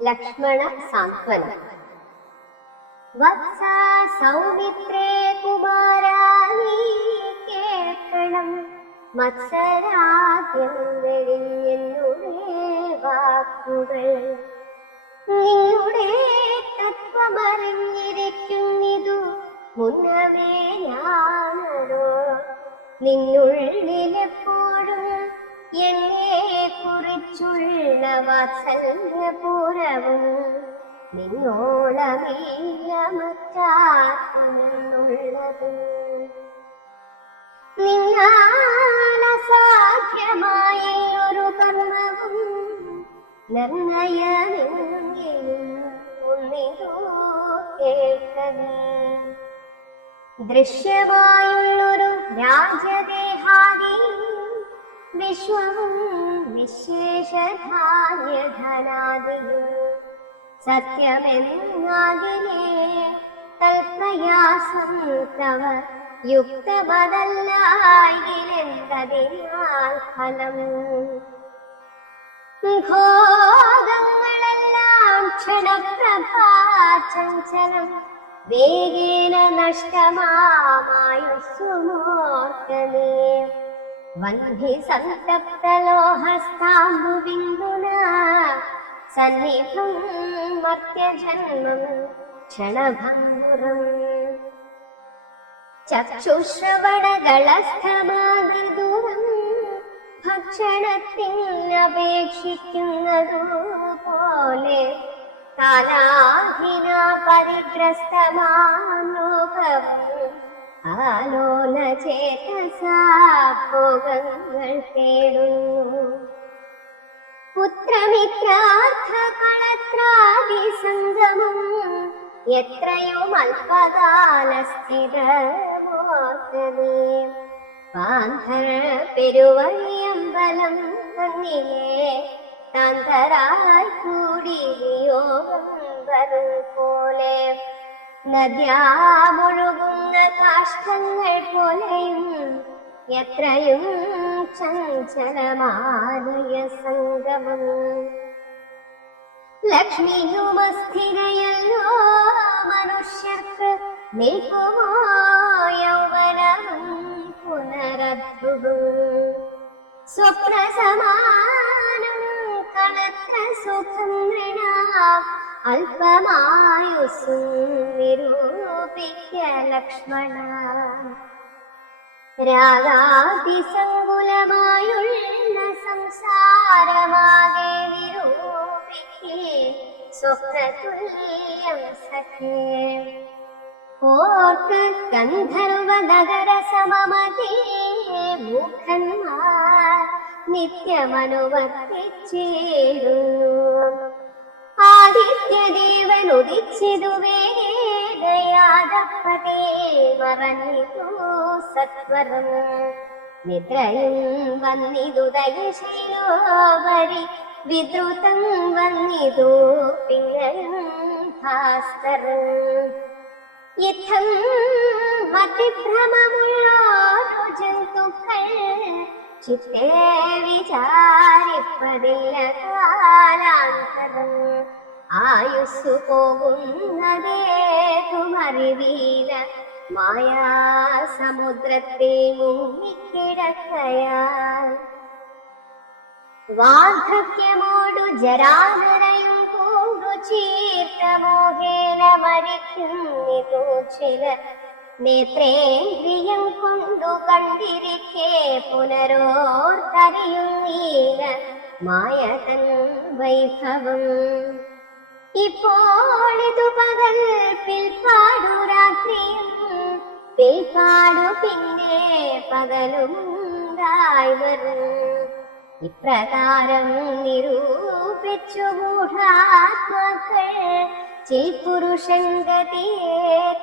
ലക്ഷ്മണ സാന്ത്വനം. വത്സ സൗമിത്രേ കുമാരാനീ കേൾക്കണം, മത്സരാദ്യം വെടിഞ്ഞെന്നുടെ വാക്കുകൾ. നിന്നുടെ തത്വമറിഞ്ഞിരിക്കുന്നിതു മുന്നമേ ഞാനോ. നിന്നുള്ളിലെപ്പോഴും എന്നെ കുറിച്ചുള്ള വാത്സല്യപൂരവും നിന്നോളമില്ല മറ്റാർക്കുമെന്നുള്ളത്. നിന്നാലസാധ്യമായൊരു കർമ്മവും നിർണയമെങ്കിലും ഒന്നിതോ കേൾക്കണേ. ദൃശ്യമായുള്ളൊരു രാജദേഹാദി വിശ്വവും വിശേഷധാന്യധനാദിയും സത്യമെന്നാകിലേ തൽപ്രയാസം തവ യുക്തമതല്ലായിലെന്തതിനാൽ ഫലം. ഭോഗങ്ങളെല്ലാം ക്ഷണപ്രഭാചഞ്ചലം, വേഗേന നഷ്ടമായുസ്സുമോർക്കലേ. വന്ധ്യ സന്തപ്തലോഹസ്താംബുബിന്ദുന സന്നിഭം മർത്യജന്മം ക്ഷണഭംഗുരം. ചക്ഷുശ്രവണകളസ്ഥമാതൃദൂരം ഭക്ഷണത്തിനപേക്ഷിക്കുന്നതുപോലെ കാലാഹിന പരിഗ്രസ്തമാലോകവും ആലോല ചേതസാ ഭോഗങ്ങൾ തേടുന്നു. പുത്രമിത്രാർത്ഥ കളത്രാദി സംഗമം എത്രയോ അല്പകാലസ്ഥിതമോർക്കനേ. പാന്ധര പെരുവഴിയമ്പലം തന്നിലേ താന്തരായി കൂടി യോഗം വരും പോലെ. നദ്യാമൊഴുകുന്ന കാഷ്ടങ്ങൾ പോലെയും എത്രയും ചഞ്ചലമായ സംഗമം. ലക്ഷ്മിയുമസ്ഥിരയല്ലോ മനുഷ്യർക്ക്, നിൽക്കുമോ യൗവനവും പുനരദ്ഭുതം. സ്വപ്നസമാനം കളത്ര സുഖം നൃണ, അല്പമായുസ്സും നിരൂപിക്ക ലക്ഷ്മണ. രാഗാതിസങ്കുലമായുള്ള സംസാരമാകെ നിരൂപിക്കേ സ്വപ്നതുല്യം സഖേ. ഓർക്ക് ഗന്ധർവ നഗര സമമതേ മൂഖന്മാർ നിത്യമനുവർത്തിച്ചേരുന്നു. ആദിത്യദേവൻ ഉദിച്ചിതു വേഗയാദപ്പതേ മറഞ്ഞിതു സത്വരം. നിദ്രയും വന്നിതു ദയശൈലോപരി, വിദ്രുതം വന്നിതു പിങ്ങലും ഭാസ്കരം. യുദ്ധം മതിഭ്രമമുള്ളോരു ജന്തുക്കൾ ചിത്തേ വിചാരിപ്പതില്ല കാലാന്തരം. ആയുസ്സു പോകുന്നതേതുമറിവീല, മായാസമുദ്രത്തിൽ മുങ്ങിക്കിടക്കയാൽ. വാർദ്ധക്യമോടു ജരാനരയും പൂണ്ടു ചീർത്തമോഹേന മരിക്കുന്നിതു ചിലർ. നേത്രേന്ദ്രിയം കൊണ്ടു കണ്ടിരിക്കെ പുനരോർത്തറിയുന്നീല മായതൻ വൈഭവം. ഇപ്പോളിതു പകൽ, പിൽപ്പാടു രാത്രിയും, പിൽപ്പാടു പിന്നെ പകലുണ്ടായി വരും. ഇപ്രകാരം നിരൂപിച്ചു ഗൂഢാത്മാക്കൾ ചിൽപുരുഷൻ ഗതിയേതുമറിയാതെ.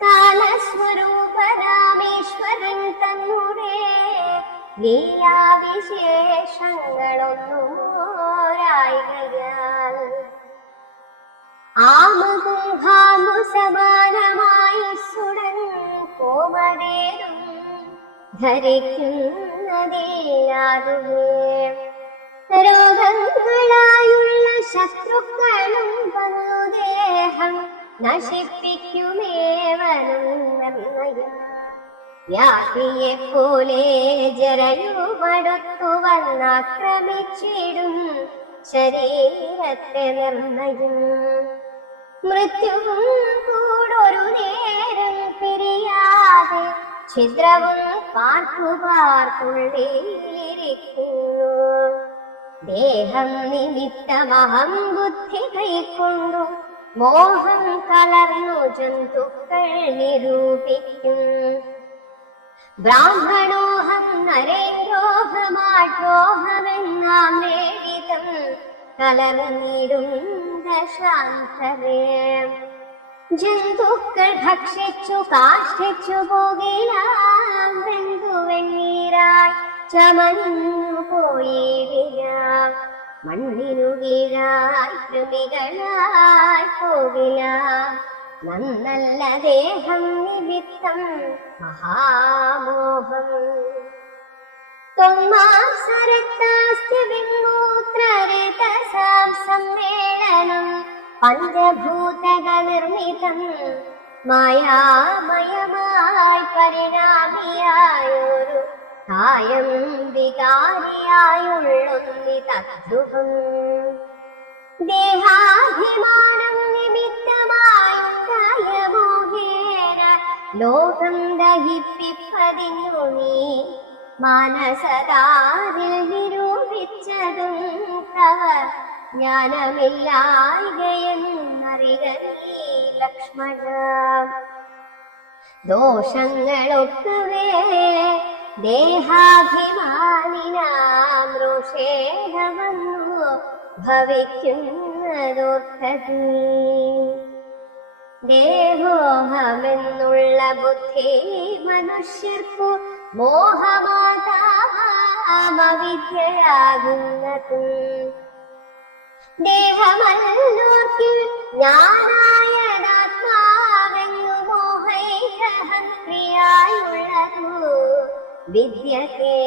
കാലസ്വരൂപരാമേശ്വരൻ തന്നുടെ ലീലാവിശേഷങ്ങളൊന്നുമോരായികയാൽ ആമകുംഭാമു സമാനമായുസ്സുടൻ കോമതേരും ധരിക്കുന്നതില്ലാതുവേ. രോഗങ്ങൾ നശിപ്പിക്കുമേവനും നിർണയം. വ്യാധിയെപ്പോലെ ജരയുമടുത്തു വന്നാക്രമിച്ചിടും ശരീരത്തെ നിർണയം. മൃത്യുവും കൂടൊരു നേരം പിരിയാതെ ഛിദ്രവും പാർത്തുള്ളിലിരിക്കുന്നു. ദേഹം നിമിത്തമഹം ബുദ്ധി കൈക്കൊണ്ടു മോഹം കലർന്നു ജന്തുക്കൾ നിരൂപിക്കും. ബ്രാഹ്മണോഹം നരേന്ദ്രോഹമാഠോഹമെന്നാം വേദിതം കലർന്നിടും ദശാന്തരേ. ജന്തുക്കൾ ഭക്ഷിച്ചു കാഷ്ടിച്ചു പോകിലാം, വെന്തുവെണ്ണീരായി ചമഞ്ഞു പോയിടിലാം. മണ്ണിനു കീഴായി കൃമികളായി പോകിലാം. നന്നല്ല ദേഹം നിമിത്തം മഹാമോഹം. ത്വമാംസരക്താസ്യ വിമൂത്രരതസാം സമ്മേളനം പഞ്ചഭൂതക നിർമ്മിതം. മായാമയമായി പരിണാമിയായൊരു കായം വികാരിയായുള്ളൊന്നി തദ്രുഹം. ദേഹാഭിമാനം നിമിത്തമായുണ്ടായ മോഹേന ലോകം ദഹിപ്പിപ്പതിന്നു നീ മാനസതാരിൽ നിരൂപിച്ചതും തവ ജ്ഞാനമില്ലായ്കയെന്നറിക നീ ലക്ഷ്മണ. ദോഷങ്ങളൊട്ടുവേ ദേഹാഭിമാനിനാം രോഷേണ വന്നു ഭവിക്കുന്നതോർക്കതീ. ദേഹോഹമെന്നുള്ള ബുദ്ധി മനുഷ്യർക്കു മോഹമാതാവിദ്യയാകുന്നതും. ദേഹമല്ലോർക്കിൽ ഞാനായതാത്മാവെന്നു മോഹൈകഹന്ത്രിയായുള്ളതു വിദ്യകേ.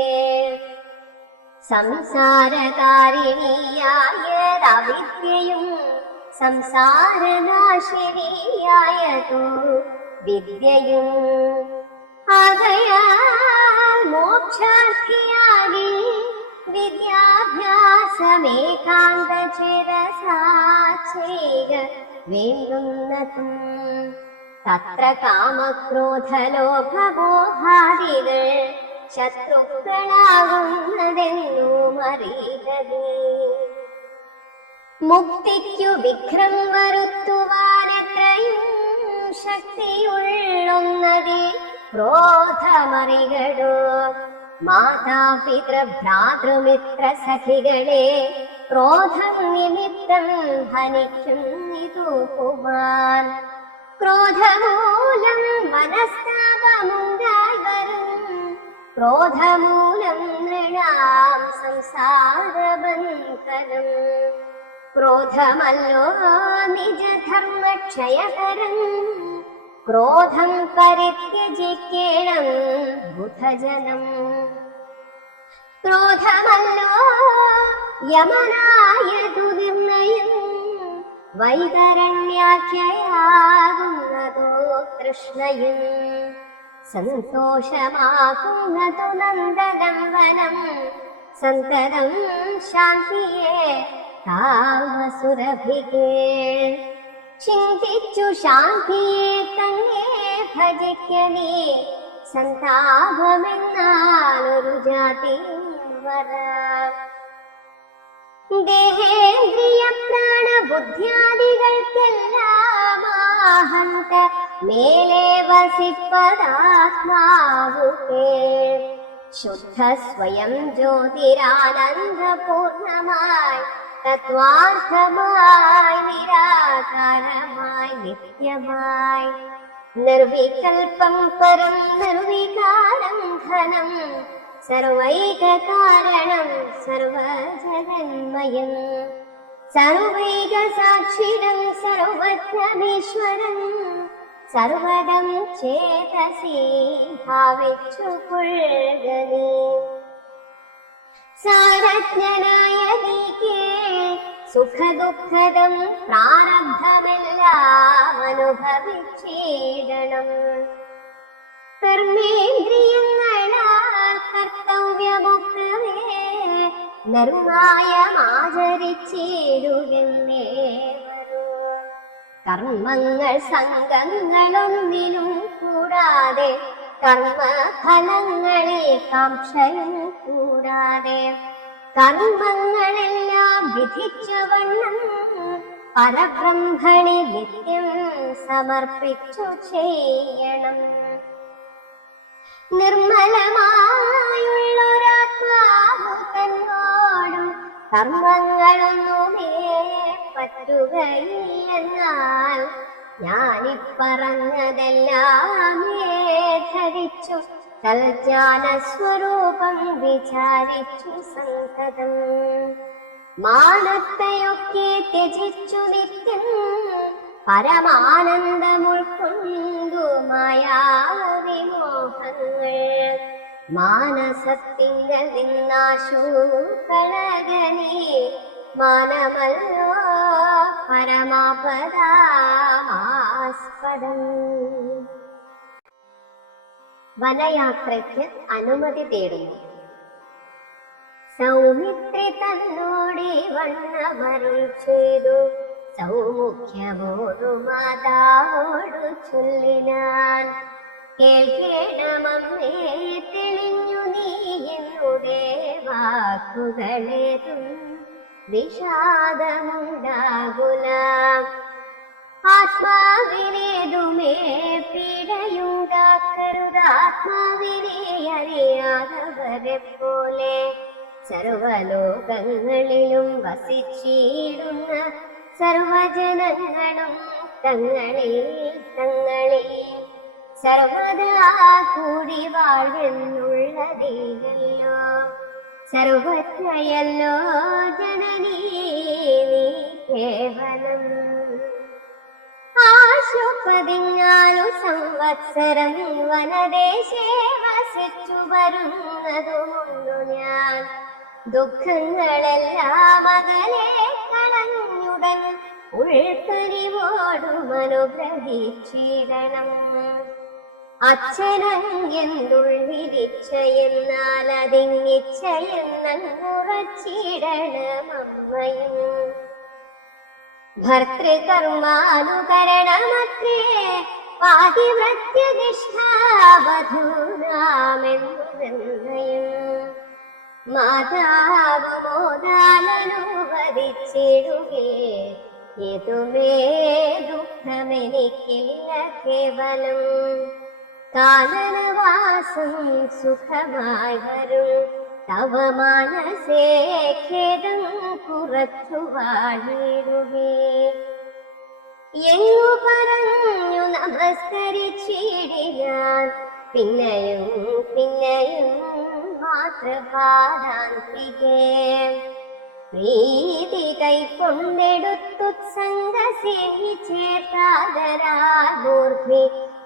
സംസാരകാരിണിയായതവിദ്യയും സംസാരനാശിനിയായതു വിദ്യയും. ആകയാൽ മോക്ഷാർത്ഥിയാകി വിദ്യാഭ്യാസമേകാന്ത ചിരസാ ചെയ്യുക വേണ്ടുന്നതും. തത്ര കാമക്രോധലോഭമോഹാദികൾ ശത്രുക്കളാകുന്നതെന്നും അറിയതേ. മുക്തിക്കു വിഘ്നം വരുത്തുവാനെത്രയും ശക്തിയുള്ളൊന്നതിൽ ക്രോധമറികടോ. മാതാപിതൃഭ്രാതൃമിത്ര സഖികളെ ക്രോധം നിമിത്തം ഹനിക്കും ഇതു പുമാൻ. ക്രോധമൂലം മനസ്താപമുണ്ടായി വരും. ക്രോധമൂലം നൃണാം സംസാരബന്ധനം. ക്രോധമല്ലോ നിജധർമ്മക്ഷയകരം. ക്രോധം പരിത്യജിക്കേണം ബുധജനം. ക്രോധമല്ലോ യമനായതു നിർണയം. വൈതരണ്യാഖ്യയാകുന്നതോ തൃഷ്ണയും. സന്തോഷമാകുന്നതു നന്ദനം വനം. സന്തതം ശാന്തിയെ താമസുരഭികേ. ചിന്തിച്ചു ശാന്തിയെ തന്നെ ഭജിക്കനേ. സന്താപമെന്നാലൊരു ജാതി വരാം. ദേഹേന്ദ്രിയ പ്രാണബുദ്ധ്യാദികൾക്കെല്ലാം ആഹന്ത മേലെ വസിപ്പതാത്മാവുകേ. ശുദ്ധ സ്വയം ജ്യോതിരാനന്ദപൂർണമായി തത്വാർത്ഥമായി നിരാകാരമായി നിത്യമായി. നിർവികൽപം പരം നിർവികാരം ഘനം. സർവൈകകാരണം സർവജഗന്മയം. സർവൈക സാക്ഷിണം സർവജ്ഞമീശ്വരം. സർവദം ചേതസി ഭാവിച്ചു കൊള്ളുകനേ. സാരജ്ഞനായ നീക്കേ സുഖദുഃഖദം പ്രാരബ്ധമെല്ലാം അനുഭവിച്ചിടണം. കർമ്മേന്ദ്രിയങ്ങളാൽ കർത്തവ്യമൊക്കവേ നിർമായമാചരിച്ചിടുകെന്നേവരോ. കർമ്മങ്ങൾ സംഘങ്ങളൊന്നിലും കൂടാതെ, കർമ്മഫലങ്ങളിൽ കാംക്ഷയും കൂടാതെ, കർമ്മങ്ങളെല്ലാം വിധിച്ചവണ്ണം പരബ്രഹ്മണി നിത്യം സമർപ്പിച്ചു ചെയ്യണം. നിർമ്മലമായുള്ളൊരാത്മാവു തന്നോടും കർമ്മങ്ങളൊന്നുമേ പറ്റുകയില്ലെന്നാൽ ഞാനിപ്പറഞ്ഞതെല്ലാമേ ധരിച്ചു തൽജ്ഞാനസ്വരൂപം വിചാരിച്ചു സന്തതം. മാനത്തെയൊക്കെ ത്യജിച്ചു നിത്യം പരമാനന്ദമുൾക്കൊണ്ടു മായാവിമോഹങ്ങൾ മാനസത്തിങ്കൽ നിന്നാശു കളകനീ. മാനമല്ലോ പരമാപദമാസ്പദം. വനയാത്രയ്ക്ക് അനുമതി തേടുന്നു. സൗമിത്രി തന്നോടി വണ്ണമരുൾ ചെയ്തു, സൗമുഖ്യമോടു മാതാവോടു ചൊല്ലിനാൻ. കേൾക്കേണമമ്മേ തെളിഞ്ഞു നീ എന്നുടെ വാക്കുകളേതും വിഷാദമുണ്ടാകുല. ആത്മാവിനേതുമേ പീഡയുണ്ടാക്കരുതാത്മാവിനെ അറിയാതവരെ പോലെ. സർവലോകങ്ങളിലും വസിച്ചിടുന്ന സർവജനങ്ങളും തങ്ങളിൽ സർവദാ കൂടി വാഴുന്നുള്ളതേയല്ലോ. സർവജ്ഞയല്ലോ ജനനീ നീ കേവലം. ആശു 14 സംവത്സരം വനദേശേ വസിച്ചു വരുന്നതുമുണ്ടു ഞാൻ. ദുഃഖങ്ങളെല്ലാം അകലെ കളഞ്ഞുടൻ ഉൾക്കനിവോടും അനുഗ്രഹിച്ചിടണം. അച്ഛനങ്ങെന്തുള്ളിരിച്ചയെന്നാൽ അതിങ്ങിച്ചയെന്നുറച്ചിടണമമ്മയും. ഭർത്തൃകർമാനുകരണമത്രേ പാതിവ്രത്യനിഷ്ഠാവധൂനാമെന്നു നിർണയം. മാതാവ് മോദാലനുവദിച്ചിടുകേ ഏതുമേ ദുഃഖമെനിക്കില്ല കേവലം. കാനനവാസം സുഖമായി വരും തവ മനസേ ഖേദം കുറച്ചു വാഴിടുകേ. എങ്ങു പറഞ്ഞു നമസ്കരിച്ചിടിനാൻ പിന്നെയും പിന്നെയും മാതൃഭാരാന്തികേ. പ്രീതി കൈക്കൊണ്ടെടുത്തുത്സംഗ സേവിച്ചേർത്താദരാമൂർത്തി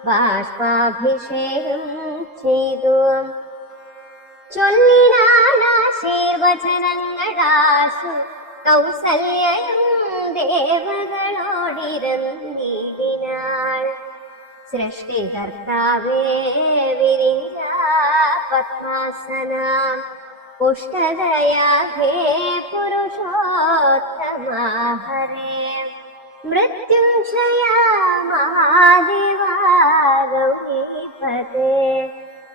ബാഷ്പാഭിഷേകം ചെയ്തു. ചൊല്ലിനാശീർവചനങ്ങളാശു കൗസല്യയും ദേവകളോടിരുന്നിടിനാൾ. സൃഷ്ടികർത്താവേ വിരിഞ്ഞ പത്മാസനം പുഷ്ടദയാഹേ പുരുഷോത്തമാ ഹരേ. മൃത്യുഞ്ജയ മഹാദേവാ ഗൗരീപതേ.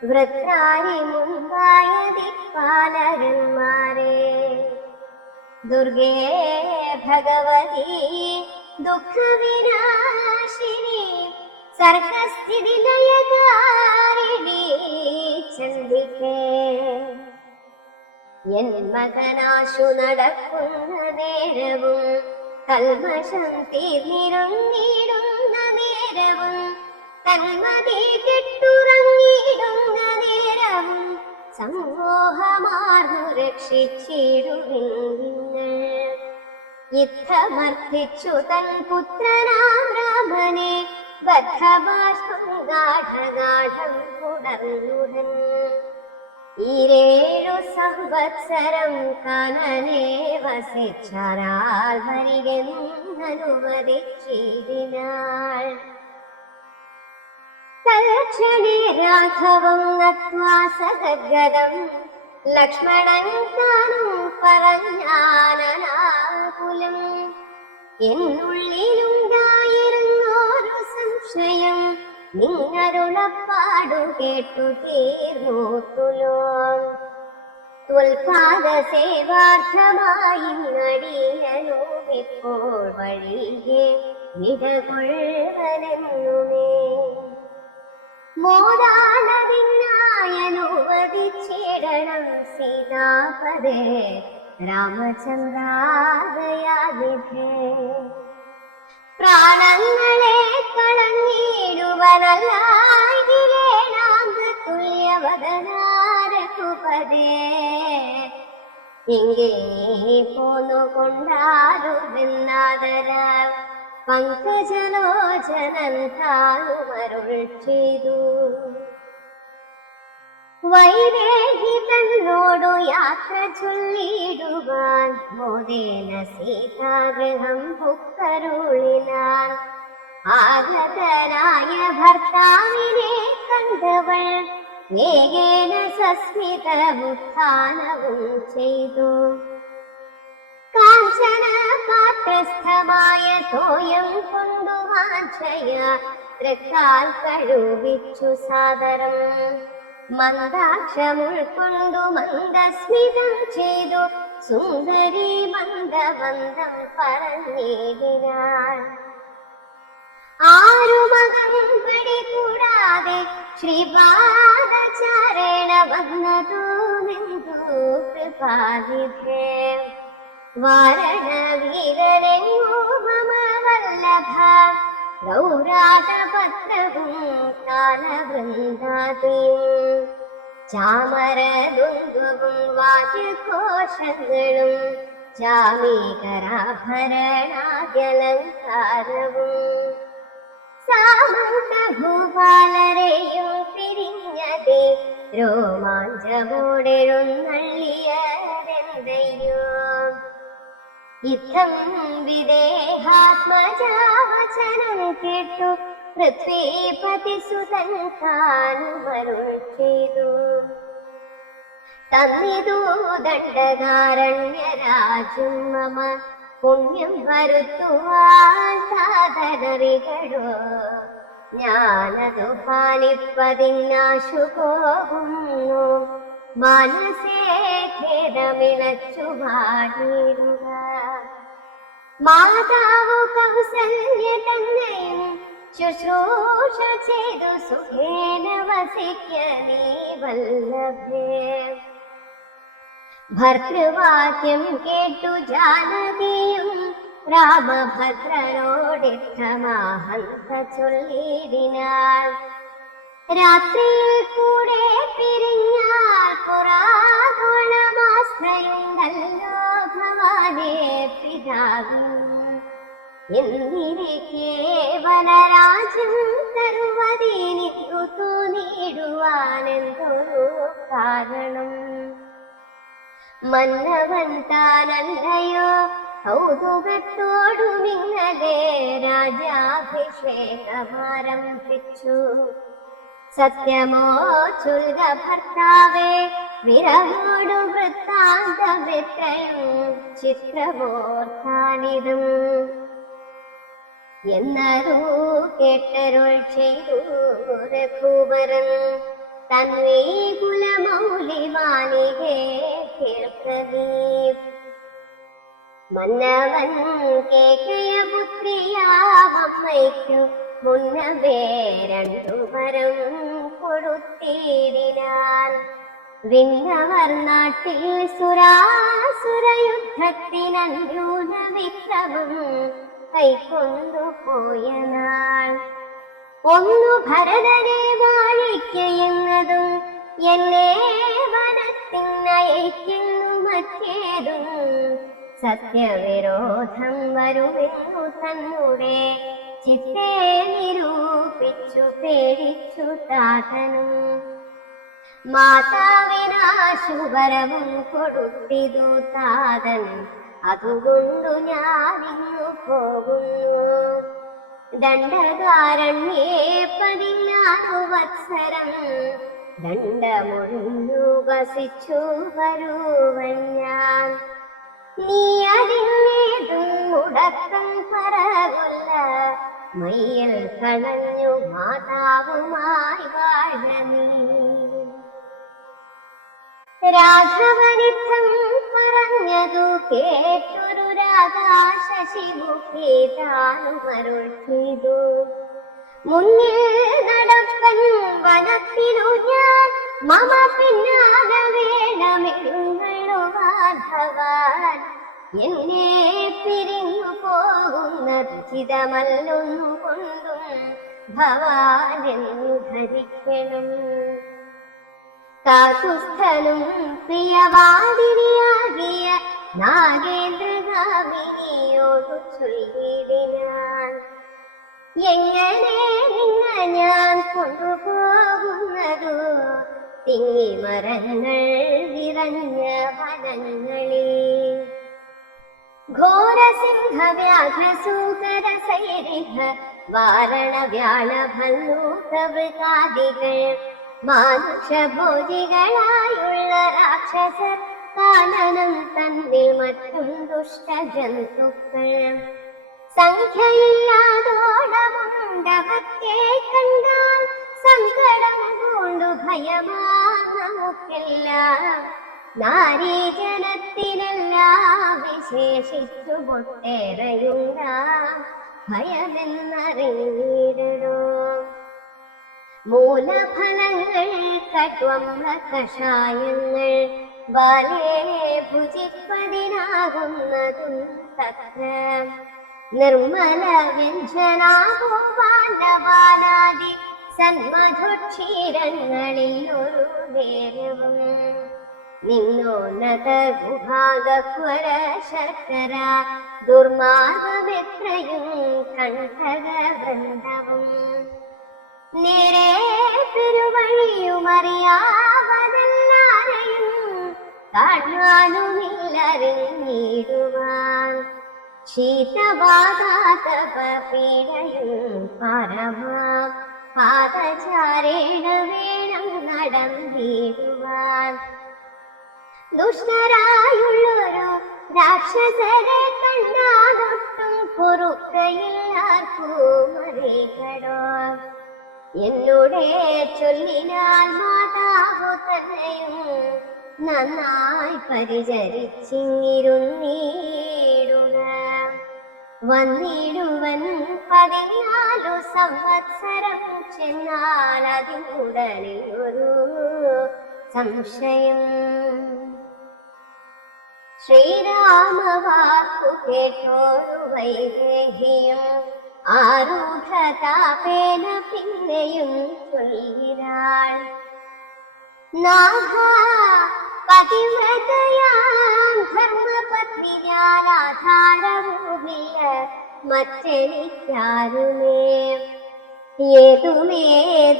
വൃത്രാണി മുമ്പായ ദിക്പാലകന്മാരെ. ദുർഗേ ഭഗവതി ദുഃഖവിനാശിനി സർഗസ്ഥിതി ലയകാരിണി ചണ്ഡികേ. എൻ മകനാശു നടക്കുന്ന നേരവും കൽമഷം തീർന്നിരുന്നിടുന്ന നേരവും തന്മതി കെട്ടുറങ്ങിയിടുന്ന നേരവും സമൂഹമാർന്നു രക്ഷിച്ചിടുവിൻ. യുദ്ധമർത്ഥിച്ചു തൻ പുത്രനാം രാമനെ ബദ്ധബാഷ്പം ഗാഠഗാഠം പുടർന്നുടൻ. 7 സംവത്സരം കാനനേ വസിച്ചാരാൾ വരികെന്നനുവദിച്ചിടിനാൾ. തൽക്ഷണേ രാഘവം നത്വാ സഗദ്ഗദം ലക്ഷ്മണൻ താനും പറഞ്ഞാനനാകുലം. എന്നുള്ളിലുണ്ടായിരുന്നൊരു സംശയം നിങ്ങളുളപ്പാടു കേട്ടു തീർന്നു തുലോം. ത്വൽപാദ സേവാർത്ഥമായി അടിയനുമിപ്പോൾ വഴിയെ വിടകൊള്ളുവനെന്നുമേ. മോദാലതിനായനുവദിച്ചിടണം സീതാപദേ രാമചന്ദ്രാദയാനിധേ. പ്രാണങ്ങളെ കളഞ്ഞിടുവനല്ലായിലേനാന്ത തുല്യവദനാ രഘുപതേ. ഇങ്ങേ പോന്നു കൊണ്ടാലുവെന്നാദര പങ്കജലോചനൻ താനുമരുൾ ചെയ്തു. വൈദേഹി തന്നോടു യാത്ര ചൊല്ലിടുവാൻ മോദേന സീതാഗൃഹം പുക്കരുളിനാൻ. ആഗതനായ ഭർത്താവിനെ കണ്ടവൾ വേഗേന സസ്മിതമുത്ഥാനവും ചെയ്തു. കാഞ്ചന പാത്രസ്ഥമായ തോയം കൊണ്ടു വാഞ്ചയ തൃക്കാൽ കഴുവിച്ചു സാദരം. മന്ദാക്ഷമുൾക്കൊണ്ടു മന്ദസ്മിതം ചെയ്തു സുന്ദരി മന്ദബന്ധം പറഞ്ഞിടിനാൾ. ആരുമകം പിടികൂടാതെ ശ്രീപാദചാരേണ വന്നതു നിന്ദു കൃപാനിധേ. വാരണവീരനെങ്ങോ മമ വല്ലഭ ഗൗരാതപത്രവും കാലവൃന്ദാതിയും ചാമരദുന്ദുവും വാദ്യഘോഷങ്ങളും ചാമീകരാഭരണാദ്യലങ്കാരവും സാമന്ത ഭൂപാലരെയും പിരിഞ്ഞതേ രോമാഞ്ചമോടെഴുന്നള്ളിയതെന്തയ്യോ. യുദ്ധം വിദേഹാത്മജാവചനം കേട്ടു പൃഥ്വീപതിസുതൻ താനുമരുൾ ചെയ്തു. തന്നിതു ദണ്ഡകാരണ്യരാജും മമ പുണ്യം വരുത്തുവാൻ സാധനറികളോ. ഞാനതു പാലിപ്പതിനാശു പോകുന്നു മനസ്സേ ഖേദമിളച്ചു പാടിയിടുക. മാതാവു കൗസല്യ തന്നെയും ശുശ്രൂഷ ചെയ്തു സുഖേന വസിക്ക നീ വല്ലഭേ. ഭർതൃവാക്യം കേട്ടു ജാനകിയും രാമഭദ്രനോടിത്തമാഹന്ത ചൊല്ലിടിനാൾ. രാത്രിയിൽ കൂടെ പിരിഞ്ഞാൽ പുറാതോളമാശ്രയുണ്ടല്ലോ ഭവാനേ പിതാവിനും. എന്നിരിക്കെ വനരാജ്യം തരുവതിനിതു തോന്നിയിടുവാനെന്തൊരു കാരണം. മന്നവൻ താനല്ലയോ കൗതുകത്തോടുമിന്നലെ രാജാഭിഷേകമാരംഭിച്ചു. സത്യമോ ചൊൽക ഭർത്താവേ വിരഹോടു വൃത്താന്തമെത്രയും ചിത്രമോർത്താനിതും എന്നതു കേട്ടരുൾ ചെയ്തു രഘുവരൻ. തന്വീ കുലമൗലിമാനികേ കേൾക്കനീ. മന്നവൻ കേകയ പുത്രിയാവമ്മയ്ക്കു മുന്നമേ രണ്ടു വരം കൊടുത്തിടിനാൻ. വിന്നവർ നാട്ടിൽ സുരാസുരയുദ്ധത്തിനന്യൂന വിക്രമം കൈക്കൊണ്ടുപോയ നാൾ. ഒന്നു ഭരതനെ വാഴിക്കയെന്നതും എന്നെ വനത്തിനയക്കുന്നു മറ്റേതും സത്യവിരോധം വരുമെന്നു തന്നെ ചിത്തേ നിരൂപിച്ചു പേടിച്ചു താതനും. മാതാവിനാശുവരവും കൊടുത്തിതു താതൻ അതുകൊണ്ടു ഞാനിന്നു പോകുന്നു. ദണ്ഡകാരണ്യേ 16 വത്സരം ദണ്ഡമൊഴിഞ്ഞു വസിച്ചു വരുവൻ ഞാൻ. നീ അതിനേതും മുടക്കം പറകൊല്ല, മയ്യൽ കളഞ്ഞു മാതാവുമായി വാഴ നീ. രാഘവനിത്തം പറഞ്ഞതു കേട്ടൊരു രാധാശശിമുഖേ താനുമരുൾ ചെയ്തു. മുന്നിൽ നടപ്പൻ വനത്തിലു ഞാൻ, മമ പിന്നാലെ വേണമെഴുന്നള്ളുവാൻ ഭവാൻ. എന്നെ പിരിഞ്ഞു പോകുന്നത് ചിതമല്ലൊന്നു കൊണ്ടും ഭവാൻ എന്നു ധരിക്കണം. കാകുസ്ഥനും പ്രിയവാദിനിയാകിയ നാഗേന്ദ്രഗാമിനിയോടു ചൊല്ലിടിനാൻ. എങ്ങനെ നിന്നെ ഞാൻ കൊണ്ടുപോകുന്നതു തിങ്ങിമരങ്ങൾ നിറഞ്ഞ വനങ്ങളിൽ. ഘോരസിംഹവ്യാഘ്രസൂകരസൈരിഹ വാരണവ്യാളഭല്ലൂകവൃകാദികൾ മാനുഷഭോജികളായുള്ള രാക്ഷസർ, കാനനം തന്നിൽ മറ്റും ദുഷ്ടജന്തുക്കൾ. സംഖ്യയില്ലാതോടമുണ്ടവത്തെ കണ്ടാൽ സങ്കടം കൊണ്ടു ഭയമാം നമുക്കെല്ലാം. നാരീജനത്തിനെല്ലാം വിശേഷിച്ചു ഒട്ടേറെയുണ്ടാം ഭയമെന്നറിഞ്ഞിടോ. മൂലഫലങ്ങൾ കട്വമ്ല കഷായങ്ങൾ ബാലേ ഭുജിപ്പതിനാകുന്നതും തത്ര. നിർമ്മല വ്യഞ്ജനാഭോപാനപാനാദി സന്മധുക്ഷീരങ്ങളിൽ ഒരു നേരവും. നിന്നോന്നത ഗുഹാഗഹ്വര ശർക്കര ദുർമാർഗമെത്രയും കണ്ഠക വൃന്ദവും. നേരെ പെരുവഴിയുമറിയാവതെല്ലാരെയും കാണാനുമില്ലറിഞ്ഞിടുവാൻ. ശീതവാതാതപപീഡയും പരമാ പാദചാരേണ വേണം നടന്നിടുവാൻ. ദുഷ്ടരായുള്ളൊരു രാക്ഷസരെ കണ്ടാലൊട്ടും പൊറുക്കയില്ലാർക്കും അറികടോ. എന്നോടെ ചൊല്ലിനാൽ മാതാവു തന്നെയും നന്നായി പരിചരിച്ചിരുന്നിടുക. വന്നിടുവൻ 14 സംവത്സരം ചെന്നാൽ അതിനുടനെ ഒരു സംശയം. ശ്രീരാമവാക്കു കേട്ടോരു വൈദേഹിയും ആരൂഢതാപേന പിന്നെയും ചൊല്ലിനാൾ. നാഥ, പതിവ്രതയാം ധർമ്മപത്നി ഞാൻ, ആധാരവുമില്ല മറ്റെനിക്കാരുമേ. ഏതുമേ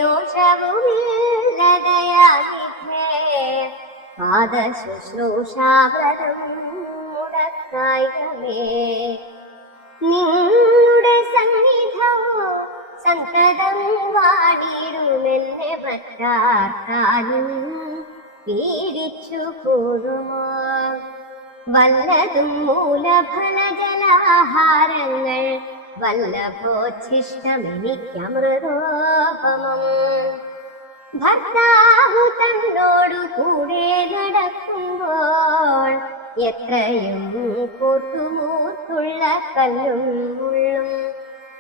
ദോഷവുമില്ലതയാനിധേ, പാദശുശ്രൂഷാവ്രതം മുടക്കായികമേ. നിങ്ങളുടെ സന്നിധവും സന്തതം വാടിയിടുമെന്നെ മറ്റാർക്കാനും പീഡിച്ചു കൂടുമോ. വല്ലതും മൂലഫലജലാഹാരങ്ങൾ വല്ലഭോച്ഛിഷ്ടമെനിക്കമൃതോപമം. ഭർത്താവു തന്നോടു കൂടെ നടക്കുമ്പോൾ എത്രയും കൂട്ടുമൂത്തുള്ള കല്ലും മുള്ളും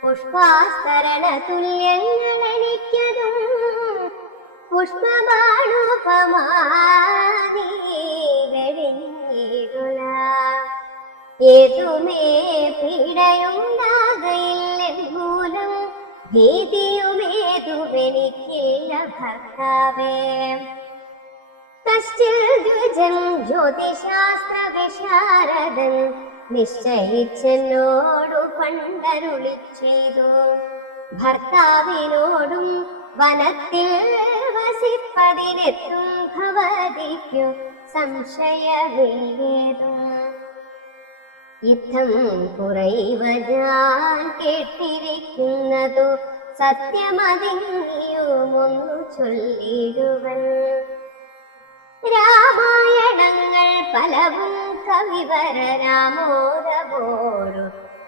പുഷ്പാസ്തരണ തുല്യങ്ങൾ എനിക്കതും പുഷ്പബാണുപമാതിടുക. ഏതുമേ പീഡയുണ്ടാകയില്ലെൻ മൂലം, ഭീതിയുമേതുമെനിക്കില്ല ഭർത്താവേ. കശ്ചിദ്വിജൻ ജ്യോതിശാസ്ത്ര വിശാരദൻ നിശ്ചയിച്ചെന്നോടു പണ്ടരുളി ചെയ്തു. ഭർത്താവിനോടും വനത്തിൽ വസിപ്പതിനെത്തും ഭവതിക്കു സംശയമില്ലേതും. യുദ്ധം കുറയുവ ഞാൻ കേട്ടിരിക്കുന്നതു സത്യമതിങ്ങിയുമൊന്നു ചൊല്ലിടുവൻ. രാമായണങ്ങൾ പലവും കവിവരരാമോദവോടു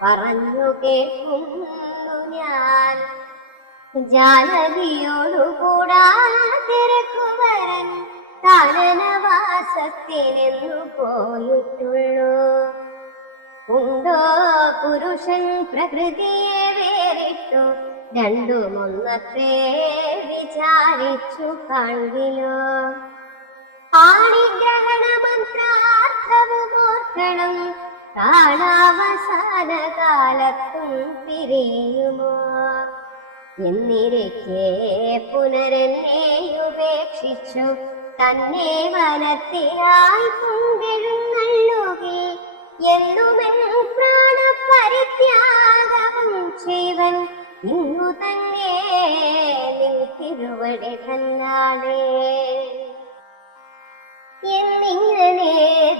പറഞ്ഞു കേൾക്കുന്നു ഞാൻ. ജാനകിയോടുകൂടാ തിരക്കുവരൻ കാനനവാസത്തിനെന്നു പോയിട്ടുള്ളൂ. ഉണ്ടോ പുരുഷൻ പ്രകൃതിയെ വേറിട്ടു രണ്ടുമൊന്നത്രേ വിചാരിച്ചു കാൺകിലോ. പാണിഗ്രഹണ മന്ത്രാർത്ഥവുമോർക്കണം കാണാവസാന കാലത്തും പിരിയുമോ. എന്നിരിക്കെ പുനരെന്നെ ഉപേക്ഷിച്ചു തന്നെ വനത്തിനായി കൊണ്ടെഴുന്നള്ളുകി എന്നുമെൻ പ്രാണപരിത്യാഗം ചെയ്വൻ ഇന്നു തന്നെ നിൻ തിരുവടി തന്നാടേ. എന്നിങ്ങനെ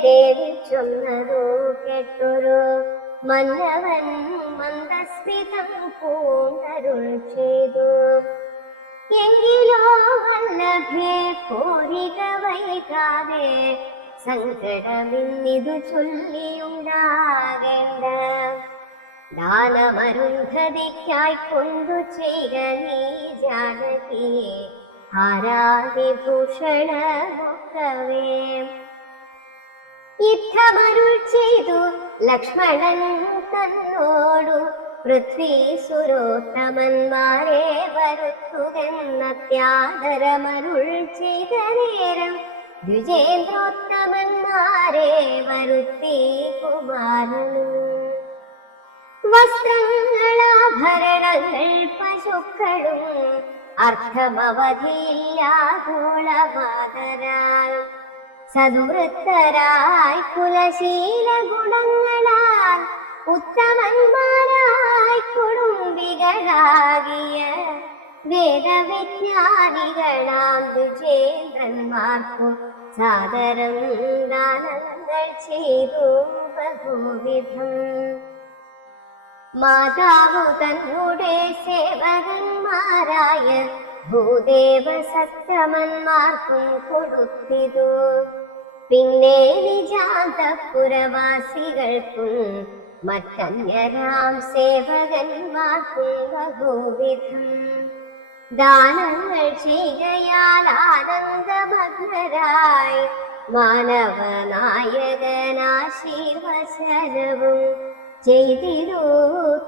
ദേവി ചൊന്നതു കേട്ടൊരു മന്നവൻ മന്ദസ്മിതം പൂണ്ടരുൾ ചെയ്തു. എങ്കിലോ വല്ലഭേ പോരിക വൈകാതെ സങ്കടമിന്നിതു ചൊല്ലിയുണ്ടാകേണ്ട. ദാനമരുന്ധതിക്കായി കൊണ്ടു ചെയ്ക നീ ജാനകിയെ ആരാധിഭൂഷണമൊക്കവേ. യുദ്ധമരുൾ ചെയ്തു ലക്ഷ്മണൻ തന്നോടു പൃഥ്വീസുരോത്തമന്മാരെ വരുത്തുകെന്നത്യാദരമരുൾ ചെയ്ത നേരം ദ്വിജേന്ദ്രോത്തമന്മാരെ വരുത്തി കുമാരനും. വസ്ത്രങ്ങളാഭരണങ്ങൾ പശുക്കളും അർത്ഥമവധിയില്ലാതോളമാതരാൽ സദുവൃത്തരായി കുലശീല ഗുണങ്ങളാൽ ഉത്തമന്മാരായി കുടുംബികളാകിയ വേദവിജ്ഞാനികളാം ദ്വിജേന്ദ്രന്മാർക്കു സാദരം ദാനങ്ങൾ ചെയ്തു ബഹുവിധം. മാതാവു തന്നോടെ സേവകന്മാരായ ഭൂദേവ സത്തമന്മാർക്കും കൊടുത്തിതു. പിന്നെ നിജാന്തപുരവാസികൾക്കും മറ്റന്യരാം സേവകന്മാർക്കും ബഹുവിധം ദാനങ്ങൾ ചെയ്കയാൽ ആനന്ദമഗ്നരായി മാനവനായകനാശീർവചനവും ചെയ്തിരു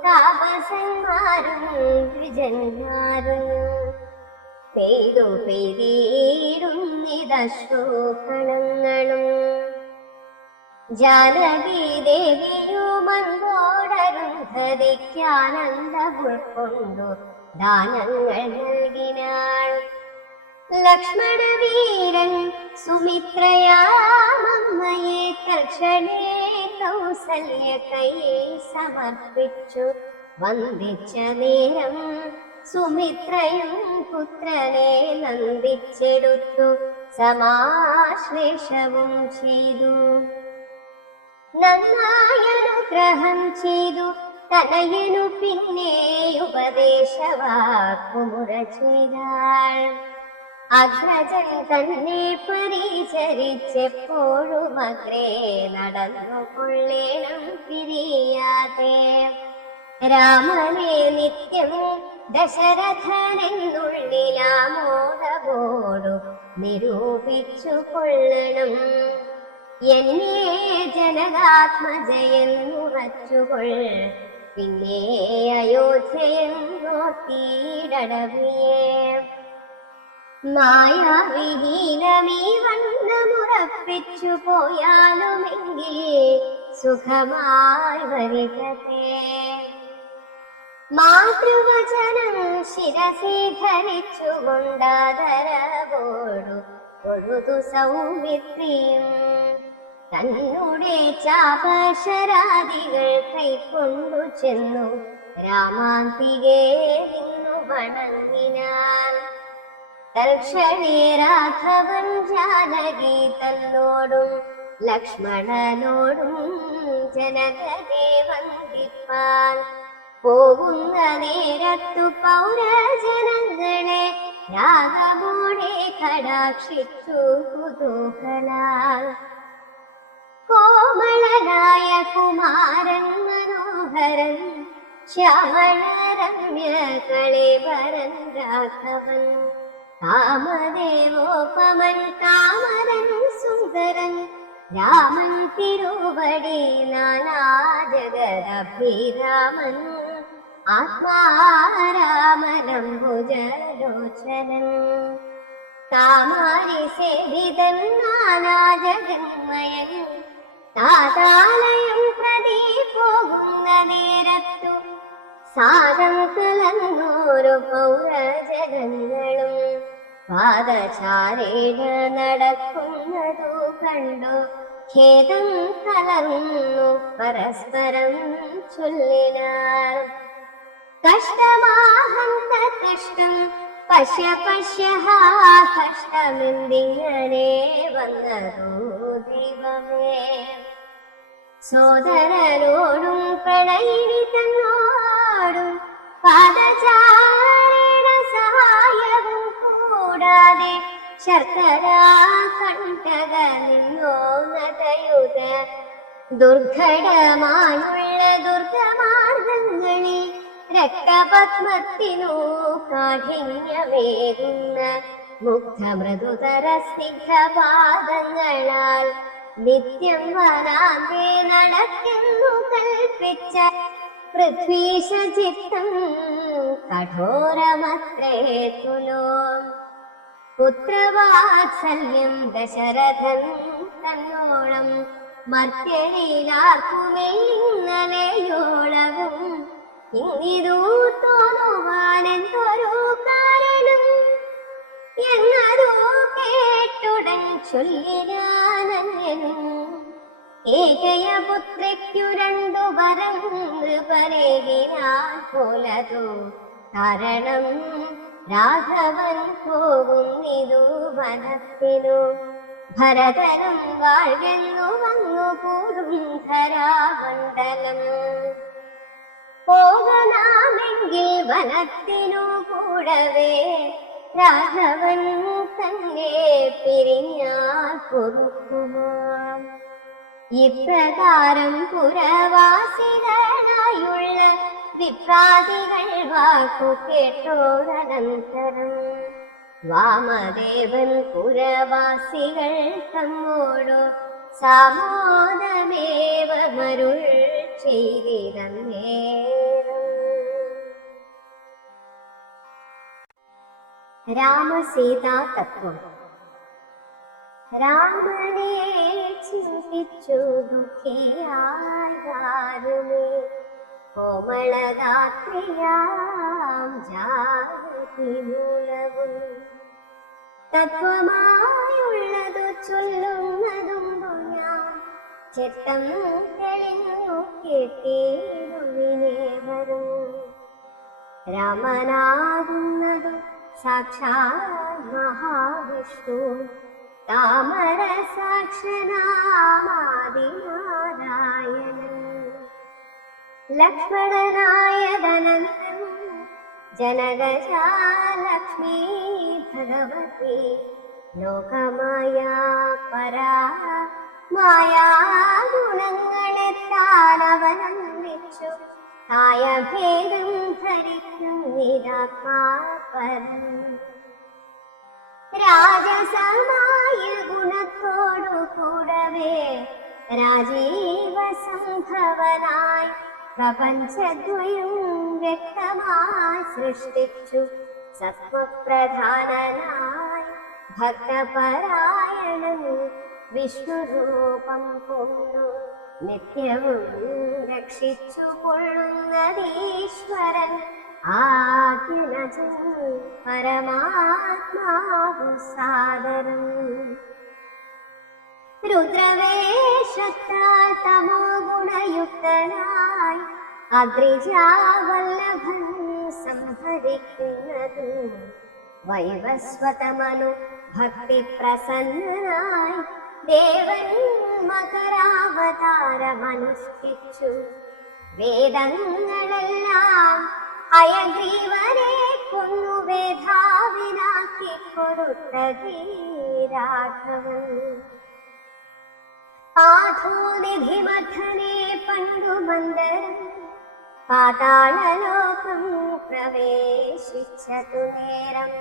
താപസന്മാരും ദ്വിജന്മാരും. പെയ്തു പെയ്തിടുന്നിതശ്രൂകണങ്ങളും ജാനകി ദേവിയുമന്തോടരുന്ധതിക്കാനന്ദം ഉൾക്കൊണ്ടു ദാനങ്ങൾ നൽകിനാൾ. ലക്ഷ്മണവീരൻ സുമിത്രയാമമ്മയെ തൽക്ഷണേ കൗസല്യ കൈയിൽ സമർപ്പിച്ചു വന്ദിച്ച നേരം സുമിത്രയും പുത്രനെ നന്ദിച്ചെടുത്തു സമാശ്ലേഷവും ചെയ്തു. നന്നായനുഗ്രഹം ചെയ്തു തനയനു പിന്നെ ഉപദേശവാക്കുമുറ ചെയ്താൾ. അഗ്രജൻ തന്നെ പരിചരിച്ചെപ്പോഴും അഗ്രേ നടന്നു കൊള്ളേണം പിരിയാതെ. രാമനെ നിത്യം ദശരഥനെന്നുള്ളിലാമോദവോടു നിരൂപിച്ചു കൊള്ളണം. എന്നെ ജനകാത്മജയെന്നുറച്ചുകൊൾ പിന്നെ അയോധ്യയെന്നോർത്തിയിടവിയേ. മായാവിഹീനമീ വണ്ണമുറപ്പിച്ചു പോയാലുമെങ്കിൽ സുഖമായി വരികതേ. മാതൃവചനം ശിരസി ധരിച്ചുകൊണ്ടാദരവോടു പൊഴുതു സൗമിത്രിയും തന്നുടെ ചാപശരാദികൾ കൈക്കൊണ്ടു ചെന്നു രാമാന്തികെ നിന്നു വണങ്ങിനാൻ. തൽക്ഷണേ രാഘവൻ ജാനകി തന്നോടും ലക്ഷ്മണനോടും ജനകനെ വന്ദിപ്പാൻ പോകുന്ന നേരത്തു പൗരജനങ്ങളെ രാഗമോടെ കടാക്ഷിച്ചു കുതൂഹലാൽ. കോമളനായ കുമാരൻ മനോഹരൻ ശ്യാമളരമ്യ കളേവരൻ രാഘവൻ കാമദേവോപമൻ കാമരൻ സുന്ദരൻ രാമൻ തിരുവടി നാനാ ജഗദഭിരാമൻ ആത്മാരാമനംബുജലോചനൻ കാമാരി സേവിതൻ നാനാ ജഗന്മയൻ താതാലയം പ്രതി പോകുന്ന നേരത്തു സാദം കലർന്നോരു പൗരജനങ്ങളും പാദചാരേണ നടക്കുന്നതു കണ്ടു ഖേദം കലർന്നു പരസ്പരം ചൊല്ലിനാർ. കഷ്ടമാഹന്ത കഷ്ടം പശ്യ പശ്യ കഷ്ടമെന്തിങ്ങനെ വന്നതോ ദൈവമേ. സോദരനോടും പ്രണയിനി തന്നോടും പാദചാരേണ സഹായവും കൂടാതെ ശർക്കര കണ്ടക നിന്നോന്നതയുത ദുർഘടമായുള്ള ദുർഗമാർഗങ്ങളിൽ രക്തപത്മത്തിനു കാഠിന്യമേകുന്ന മുഗ്ധമൃദുതര സ്നിഗ്ധപാദങ്ങളാൽ നിത്യം വനാന്തേ നടക്കുന്നു കൽപ്പിച്ച പൃഥ്വീശ ചിത്തം കഠോരമത്രേ തുലോ. പുത്രവാത്സല്യം ദശരഥൻ തന്നോളം മർത്യനീലാർക്കുമെന്നലെയോളവും ഇങ്ങിതു തോന്നുവാനെന്തൊരു കാരണം എന്നതു കേട്ടുടൻ ചൊല്ലിനാനന്യനും. ഏകയ പുത്രിക്കു രണ്ടു വരം പരകിനാൻ പോലതു കാരണം രാഘവൻ പോകുന്നിതു വനത്തിനു. ഭരതനും വാഴ്ന്നു വന്നു കൂടും ധരാമണ്ഡലം പോകനാമെങ്കിൽ വനത്തിനു കൂടവേ രാഘവൻ തന്നെ പിരിഞ്ഞാൽ പൊറുക്കുമോ. ഇപ്രകാരം പുരവാസികളായുള്ള വിപ്രാതികൾ വാക്കു കേട്ടോരനന്തരം വാമദേവൻ പുരവാസികൾ തമ്മോടു സാമോദമേവമരുൾ ചെയ്തിരുന്നേരം. രാമസീതാ തത്വം. രാമനെ ചിന്തിച്ചു ദുഃഖിയാരുമേ കോമളഗാത്രിയാം ജാനകി മൂലവും തത്വമായുള്ളതു ചൊല്ലുന്നതും ഞാൻ ചിത്തം തെളിഞ്ഞു കേട്ടിരുവിനേവരും. രാമനാകുന്നതു സാക്ഷാൽ മഹാവിഷ്ണു താമര സാക്ഷനാമാദിനാരായണൻ. ലക്ഷ്മണനായതനന്തം ജനകജാലക്ഷ്മീ ഭഗവതി ലോകമായ പരാ മായാ ഗുണങ്ങളെ താനവലംബിച്ചു കായഭേദം ധരിക്കും നിരാത്മാപരം. രാജസമായ ഗുണത്തോടു കൂടവേ രാജീവ സംഭവനായി പ്രപഞ്ചദ്വയം വ്യക്തമായി സൃഷ്ടിച്ചു സത്വപ്രധാനനായി ഭക്തപരായണൻ വിഷ്ണുരൂപം കൊണ്ടു നിത്യവും രക്ഷിച്ചു കൊള്ളുന്നതീശ്വരൻ ആദ്യനജൻ പരമാത്മാവു സാദരം. രുദ്രവേഷത്താൽ തമോ ഗുണയുക്തനായി അദ്രിജാവല്ലഭൻ സംഭരിക്കുന്നതു വൈവസ്വതമനു ഭക്തി പ്രസന്നനായി ദേവൻ മകരാവതാരമനുഷ്ഠിച്ചു. വേദങ്ങളെല്ലാം ഹയഗ്രീവനെ കൊന്നു വേധാവിനാക്കി കൊടുത്ത ധീരാഘവൻ. പാഥോനിധിമഥനെ പണ്ടു മന്ദരം പാതാളലോകം പ്രവേശിച്ചതു നേരം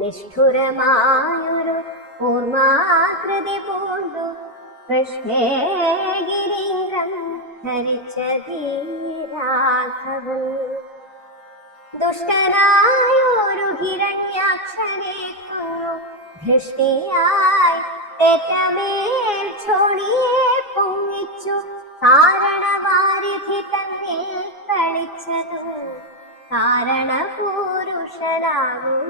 നിഷ്ഠുരമായൊരു കൂർമാകൃതി പൂണ്ടു കൃഷ്ണേഗിരീന്ദ്രം ധരിച്ച ധീരാഘവൻ. ദുഷ്ടനായൊരു ഹിരണ്യാക്ഷനെ കൊന്നു ധൃഷ്ടിയായി തെറ്റമേൽ ചോണിയെ പൊങ്ങിച്ചു കാരണവാരിധി തന്നിൽ കളിച്ചതും കാരണപുരുഷനാകും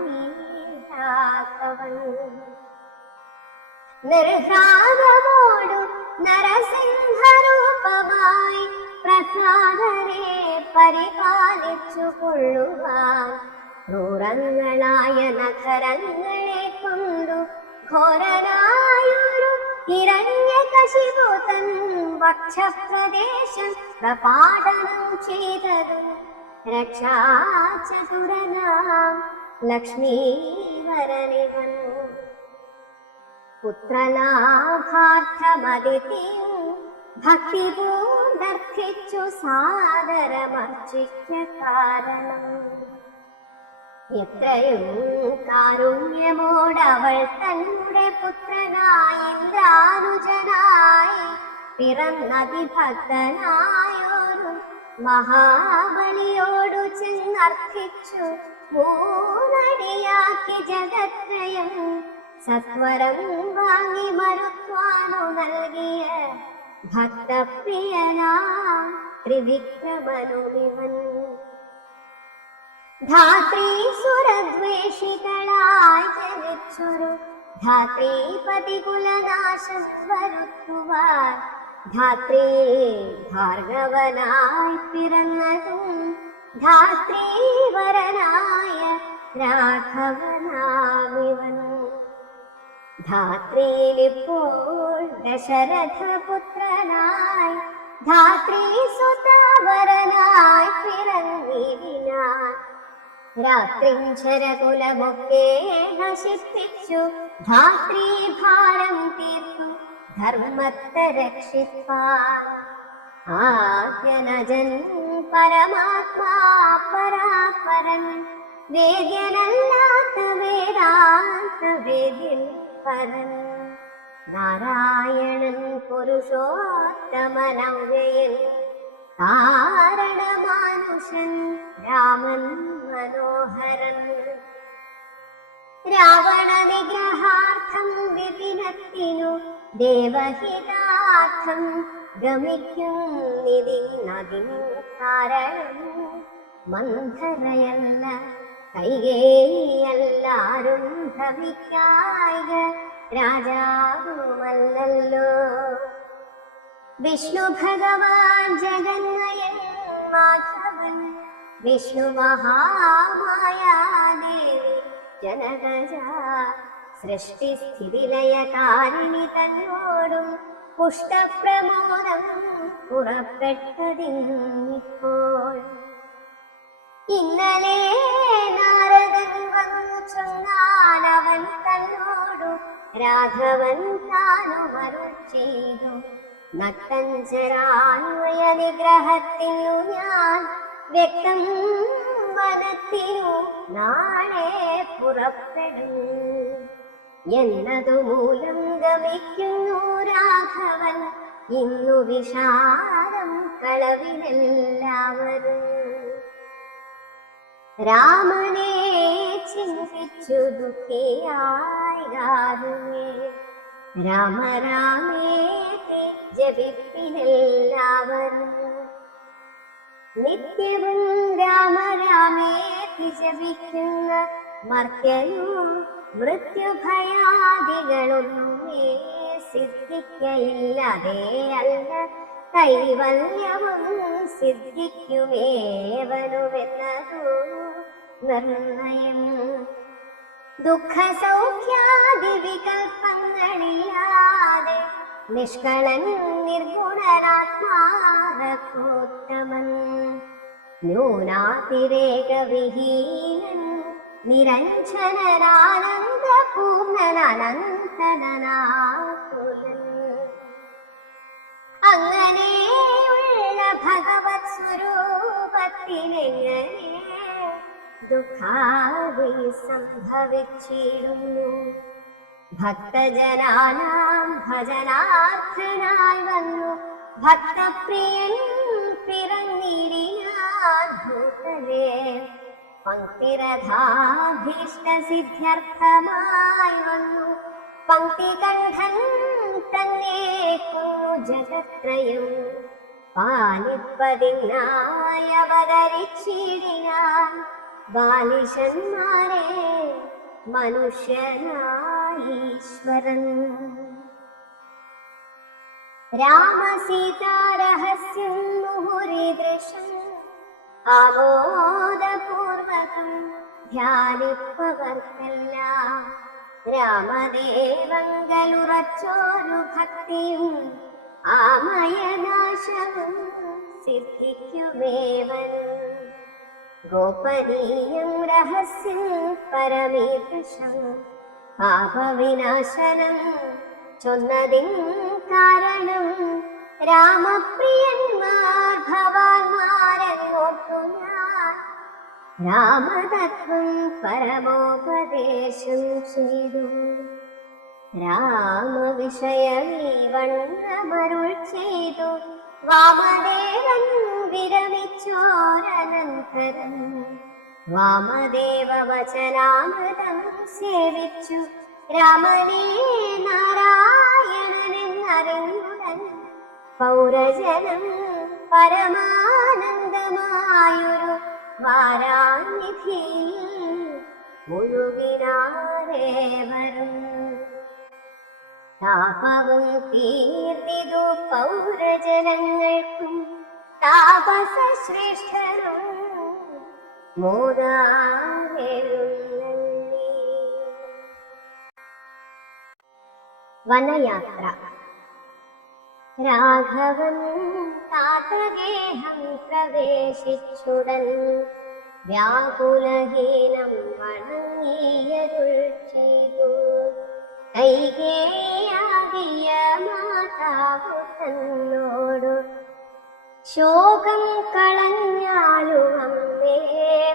രാഘവൻ. നിർഘാതമോടു നരസിംഹരൂപമായി പ്രഹ്ലാദനെ പരിപാലിച്ചു കൊള്ളുവാൻ ക്രൂരങ്ങളായ നഖരങ്ങളെ കൊണ്ടു ഘോരനായൊരു ഹിരണ്യകശിപു തൻ വക്ഷപ്രദേശം പ്രപാടനം ചെയ്തതും രക്ഷാചതുരനാം ലക്ഷ്മീവരനിവൻ. പുത്രലാഭാർത്ഥമതിഥിയും ഭക്തിപൂർദ്ധർത്തിച്ചു സാദരമർച്ചിക്ക കാരണം. എത്രയും കാരുണ്യമോടവൾ തന്നുടെ പുത്രനായി ഇന്ദ്രാനുജനായി പിറന്നതിഭക്തനായൊരു മഹാബലിയോടു ചെന്നർത്ഥിച്ചു മൂന്നടിയാക്കി ജഗത്രയം സത്വരം വാങ്ങി മരുത്വാനു നൽകിയ ഭക്തപ്രിയനാം ത്രിവിക്രമനുമിവൻ. ധാത്രീ സുരദ്വേഷികളായി ജനിച്ചൊരു ധാത്രീപതി കുലനാശം വരുത്തുവാൻ ധാത്രീ ഭാർഗവനായി പിറന്നതും ധാത്രീവരനായ രാഘവനാമിവൻ. ധാത്രിയിലിപ്പോൾ ദശരഥപുത്രനായി ധാത്രീസുതാവരനായി പിറന്നിടിനാൻ. രാത്രിഞ്ചരകുലമൊക്കെ നശിപ്പിച്ചു ധാത്രീഭാരം തീർത്തു ധർമ്മത്തെ രക്ഷിപ്പാൻ. ആദ്യനജൻ പരമാത്മാ പരാപരൻ വേദ്യനല്ലാത്ത വേദാന്ത വേദ്യൻ പരൻ. നാരായണൻ പുരുഷോത്തമനവ്യയൻ കാരണമാനുഷൻ രാമൻ മനോഹരൻ. രാവണ നിഗ്രഹാർത്ഥം വിപിനത്തിനു ദേവഹിതാർത്ഥം ഗമിക്കും നിതിന്നതിൻ കാരണം മന്ധരയല്ല കൈകേയിയല്ലാരും ഭവിക്കായിക രാജാവുമല്ലല്ലോ. വിഷ്ണു ഭഗവാൻ ജഗന്മയൻ മാധവൻ വിഷ്ണു മഹാമായാദേവി ജനകജ സൃഷ്ടിസ്ഥിതിലയകാരിണി തന്നോടും പുഷ്ടപ്രമോദം പുറപ്പെട്ടതിന്നിപ്പോൾ. ഇന്നലെ നാരദൻ വന്നു ചൊന്നാലവൻ തന്നോടു രാഘവൻ താനുമരുൾ ചെയ്തു. നക്തഞ്ചരാന്വയ നിഗ്രഹത്തിനു ഞാൻ വ്യക്തം വനത്തിനു നാളെ പുറപ്പെടും എന്നതു മൂലം ഗമിക്കുന്നു രാഘവൻ ഇന്നു വിഷാദം കളവിലെല്ലാവരും. രാമനെ ചിന്തിച്ചു ദുഃഖിയായി ഗാരുമേ രാമ രാമേതി ജപിപ്പിനെല്ലാവരും. നിത്യവും രാമ രാമേതി ജപിക്കുന്ന മർത്യനും മൃത്യുഭയാദികളൊന്നുമേ സിദ്ധിക്കയില്ലതേ അല്ല കൈവല്യവും സിദ്ധിക്കുമേവനുവെന്നതു നിർണയം. ദുഃഖസൗഖ്യാദി വികൽപ്പങ്ങളില്ലാതെ നിഷ്കളൻ നിർഗുണനാത്മാരഘോത്തമൻ ന്യൂനാതിരേകവിഹീനൻ നിരഞ്ജനനാനന്ദപൂർണനനന്തനാകുലൻ അങ്ങനെയുള്ള ഭഗവത് സ്വരൂപത്തിനെങ്ങനെ ദുഃഖാദി സംഭവിച്ചിടുന്നു ഭക്തജനാനാം ഭജനാർത്ഥനായി വന്നു ഭക്തപ്രിയൻ പിറന്നിടിനാൻ ഭൂതലേ പങ്ക്തിരഥാഭീഷ്ടസിദ്ധ്യർത്ഥമായി വന്നു പങ്ക്തികണ്ഠൻ തന്നെ കൊന്നു ജഗത്രയം പാലിപ്പതിനായി അവതരിച്ചിടിനാൻ ബാലിശന്മാരെ മനുഷ്യനായീശ്വരൻ രാമസീതാരഹസ്യം മുഹുരീദൃശം ആമോദപൂർവകം ധ്യാനിപ്പവർക്കെല്ലാം രാമദേവങ്കലുറച്ചോരു ഭക്തിയും ആമയനാശവും സിദ്ധിക്കുമേവനും ഗോപനീയം രഹസ്യം പരമീദൃശം പാപവിനാശനം ചൊന്നതിൻ കാരണം രാമപ്രിയന്മാർ ഭവാന്മാരെന്നോർത്തു ഞാൻ രാമതത്വം പരമോപദേശം ചെയ്തു രാമവിഷയമീ വണ്ണമരുൾ ചെയ്തു വാമദേവൻ വിരമിച്ചോരനന്തരം വാമദേവ വചനാമൃതം സേവിച്ചു രാമനെ നാരായണനെന്നറിഞ്ഞുടൻ പൗരജനം പരമാനന്ദമായൊരു വാരാനിധിയിൽ മുഴുകിനാരേവരും താപവും തീർത്തിതു പൗരജനങ്ങൾക്കും താപസശ്രേഷ്ഠരും മോദാരെഴുന്നള്ളി. വനയാത്ര. രാഘവൻ താതഗേഹം പ്രവേശിച്ചുടൻ വ്യാകുലഹീനം വണങ്ങിയരുൾ ചെയ്തു. കൈകേയാകിയ മാതാവു തന്നോടു ശോകം കളഞ്ഞാലും അമ്മേ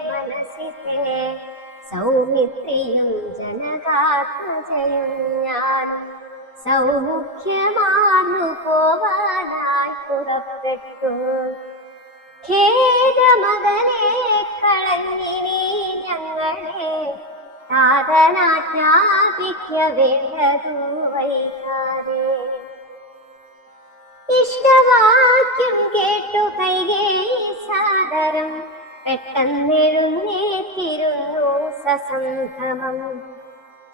മനസ്സിലെ സൗമിത്രിയും ജനകാത്മജയും ഞാനും സൗമുഖ്യമാർന്നു പോവാനായി പുറപ്പെട്ടു. ഖേദമകനെ കളഞ്ഞിനി ഞങ്ങളെ താതനാജ്ഞാപിക്ക വേണ്ടതു വൈകാതെ. ഇഷ്ടവാക്യം കേട്ടു കൈകേയി സാദരം പെട്ടെന്നെഴുന്നേറ്റിരുന്നു സസംഭ്രമം.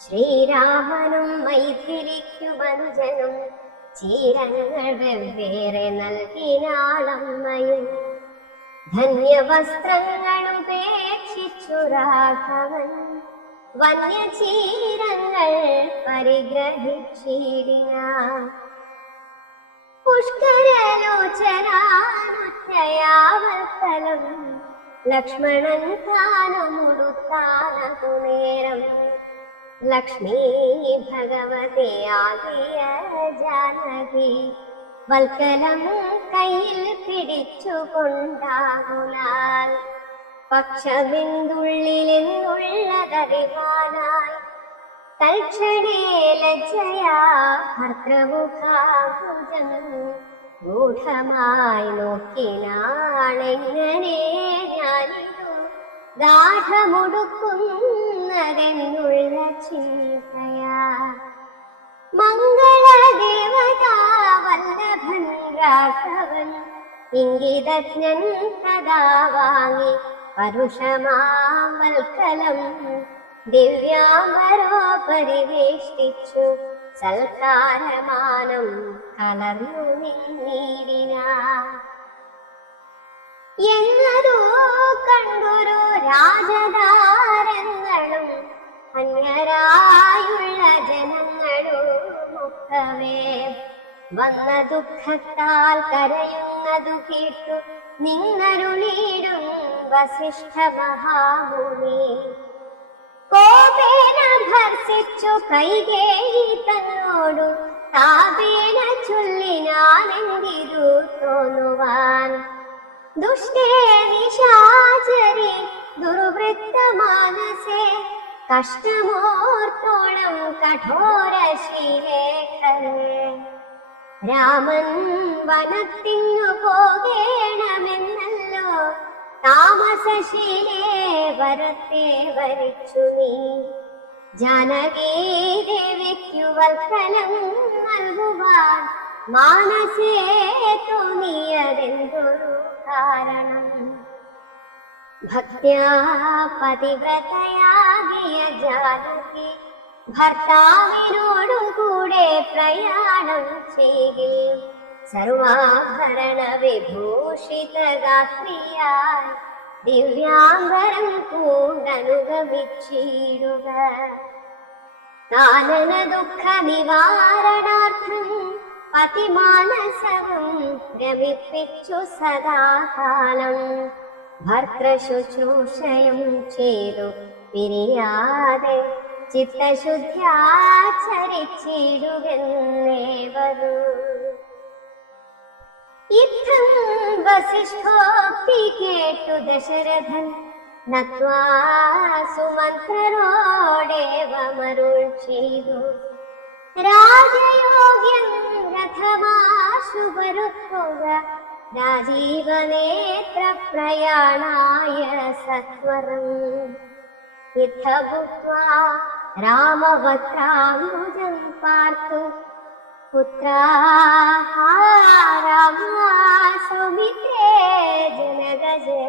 ശ്രീരാമനും മൈഥിലിക്കു മനുജനും ചീരങ്ങൾ വെവ്വേറെ നൽകിനാളമ്മയും. ധന്യവസ്ത്രങ്ങളുപേക്ഷിച്ചു രാഘവൻ വന്യചീരങ്ങൾ പരിഗ്രഹിച്ചിടിനാൻ. പുഷ്കരലോചനാനുറ്റയാവൽക്കലം ലക്ഷ്മണൻ താനുമുടുത്താനു നേരം. ലക്ഷ്മീ ഭഗവതി ആകിയ ജാനകി വൽക്കലം കയ്യിൽ പിടിച്ചുകൊണ്ടാകുലാൽ പക്ഷമെന്തുള്ളിലെന്നുള്ളതറിവാനായി തൽക്ഷണേ ലജ്ജയാ ഭർത്തൃമുഖാഭുജം ഗൂഢമായി നോക്കിനാണെങ്ങനെ ഞാനിതു ഗാഠമുടുക്കുന്നതെന്നുള്ള ചിന്തയാ. മംഗളദേവതാ വല്ലഭൻ രാഘവൻ ഇംഗിതജ്ഞൻ തഥാ വാങ്ങി പരുഷമാവൽക്കലം ദിവ്യാംബരോ പരിവേഷ്ടിച്ചു സൽക്കാരമാനം കലർന്നു നിന്നിടിനാൻ. എന്നതോ കണ്ടൊരു രാജതാരങ്ങളും അന്യരായുള്ള ജനങ്ങളുമൊക്കവേ വന്ന ദുഃഖത്താൽ കരയുന്നതു കേട്ടു നിന്നരുളിയിടും വസിഷ്ഠ മഹാമുനി. കോപേന ഭർസിച്ചു കൈകേയി തന്നോടു താപേന ചൊല്ലിനാനെന്തിരു തോന്നുവാൻ. ദുഷ്ടേ നിശാചരി ദുർവൃത്ത മാനസേ കഷ്ടമോർത്തോളം കഠോരശീലേഖനേ. രാമൻ വനത്തിനു പോകേണമെന്നല്ലോ താമസശീലേ വരത്തെ വരിച്ചു നീ. ജാനകീ ദേവിക്കു വത്സലം നൽകുവാൻ മാനസേ തോന്നിയതെന്തൊരു കാരണം. ഭക്ത്യാ പതിവ്രതയാകിയ ജാനകി ഭർത്താവിനോടും കൂടെ പ്രയാണം ചെയ്യിൽ സർവാഭരണ വിഭൂഷിത ഗാത്രിയായി ദിവ്യാംബരം കൂടനുഗമിച്ചിടുക. കാനന ദുഃഖ നിവാരണാർത്ഥം പതിമാനസവും രമിപ്പിച്ചു സദാകാലം ഭർത്തൃശുശ്രൂഷയും ചെയ്തു പിരിയാതെ ചിത്തശുദ്ധ്യാചരിച്ചിടുവെന്നേവരു. ഇത്തം വസിഷ്ഠോക്തി കേട്ടു ദശരഥൻ നത്വാ സുമന്ത്രരോടേവമരുൾ ചെയ്തു. രാജയോഗ്യം രഥമാശു വരുത്തുക രാജീവനേത്ര പ്രയാണായ സത്വരം. ഇത്ത ഭൂത്വാ രാമവക്രാംബുജം പാർത്തു പുത്രാ രാമാ സുമിത്രേ ജനഗജേ.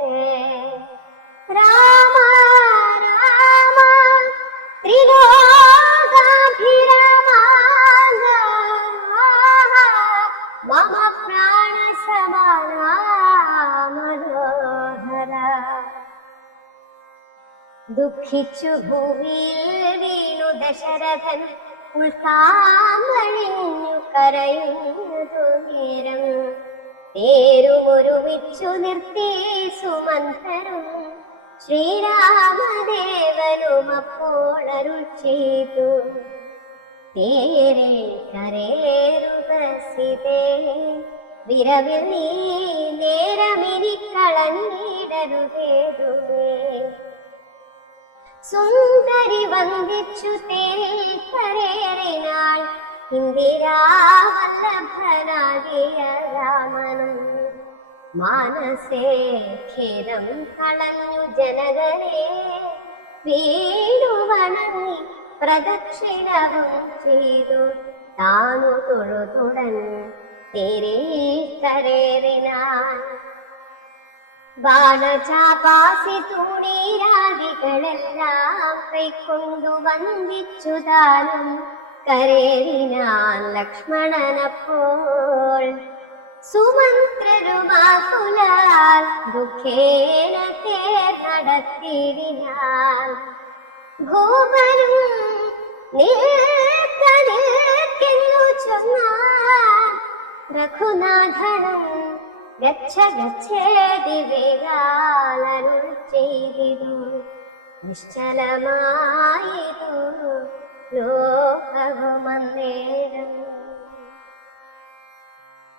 രാമ രാമ ത്രിലോകാഭിരാമാംഗ മമ പ്രാണസമാനാ മനോഹര. ദുഃഖിച്ചു ഭൂമിയിൽ വീണു ദശരഥൻ ഉൾക്കാമണിഞ്ഞു കരയുന്നതു നേരം. തേരുമൊരുമിച്ചു നിർത്തി സുമന്ത്രരും ശ്രീരാമദേവനും അപ്പോൾ അരുൾ ചെയ്തു. തേരിൽ കരേറുക സീതേ, വിരവിൽ നീ നേരമിനി കളഞ്ഞിടരുതേതുമേ. സുന്ദരി വന്ദിച്ചു തേരിൽ കരേറിനാൾ ഇന്ദിരാവല്ലഭനാകിയ രാമനും. മാനസേ ഖേദം കളഞ്ഞു ജനകരെ വീണു വണങ്ങി പ്രദക്ഷിണവും ചെയ്തു താനു തൊഴുതുടൻ തേരിൽ കരേറിനാൻ. ബാണചാപാസി തൂണീരാദികളെല്ലാം കൈക്കൊണ്ടു വന്ദിച്ചു താനും കരേറിനാൻ ലക്ഷ്മണനപ്പോൾ. സുമന്ത്രരുമാകുലാൽ ദുഃഖേന തേർ നടത്തിയിടിനാൻ. ഭൂപനും നിൽക്കെന്നു ചൊന്നാൻ രഘുനാഥനും ഗച്ഛ ഗച്ഛേതി വേഗാലരുൾ ചെയ്തിതു. നിശ്ചലമായിതു ലോകവുമന്നേരം.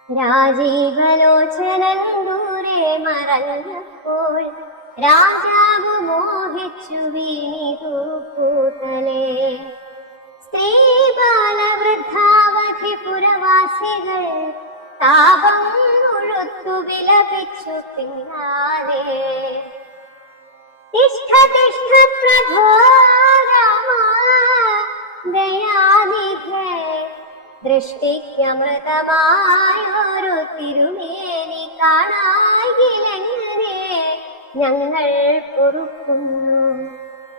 രാജീവലോചനൻ ദൂരെ മറഞ്ഞപ്പോൾ രാജാവ് മോഹിച്ചു വീണിതു പൂതലേ. സ്ത്രീ ബാലവൃദ്ധാവധി പുരവാസികൾ താപം മുഴുത്തു വിലപിച്ചു പിന്നാലെ. തിഷ്ഠ തിഷ്ഠ പ്രഭോ രാമ ദയാനിധേ, ദൃഷ്ടിക്കമൃതമായൊരു തിരുമേനി കാണായിലെങ്ങനെ ഞങ്ങൾ പൊറുക്കുന്നു.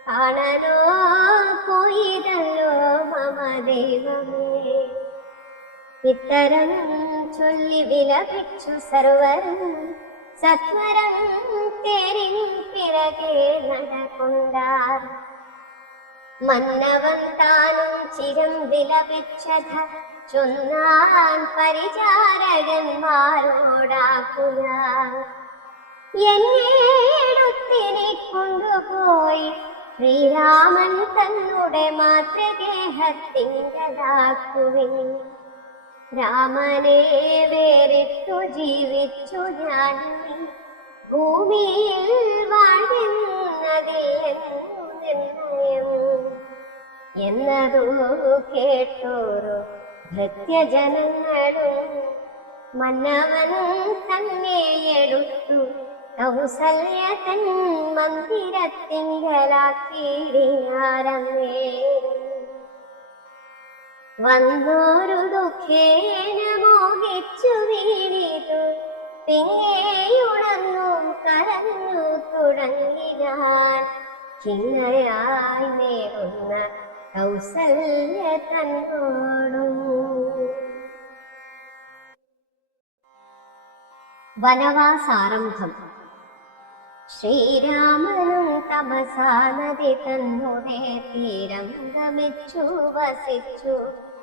കാണലോ പോയിതല്ലോ മമ ദൈവമേ. ഇത്തരം ചൊല്ലി വിലപിച്ചു സർവരും സത്വരം തേരിൻ പിറകെ നടകൊണ്ടാർ. മന്നവൻ താനും ചിരം വിലപിച്ചത ചൊന്നാൻ പരിചാരകന്മാരോടാക്കുക. എന്നെ എടുത്തിനി കൊണ്ടുപോയി ശ്രീരാമൻ തന്നുടെ മാതൃഗേഹത്തിങ്കലാക്കുവിൻ. രാമനെ വേറിട്ടു ജീവിച്ചു ഞാൻ ഭൂമിയിൽ വാഴുന്നതില്ലെന്നു നിർണയം എന്നതു കേട്ടോരു ഭൃത്യജനങ്ങളും മന്നവൻ തന്നെ എടുത്തു കൗസല്യതൻ മന്ദിരത്തിങ്കലാക്കിയിടിനാരന്നേരം. വന്നോരു ദുഃഖേന മോഹിച്ചു വീണിതു പിന്നെയുണർന്നും കരഞ്ഞു തുടങ്ങിനാൻ. ചിന്നയായി നേരുന്ന കൗസല്യ തന്നോടും. വനവാസാരംഭം. ശ്രീരാമനും തപസാ നദി തന്നുടെ തീരം ഗമിച്ചു വസിച്ചു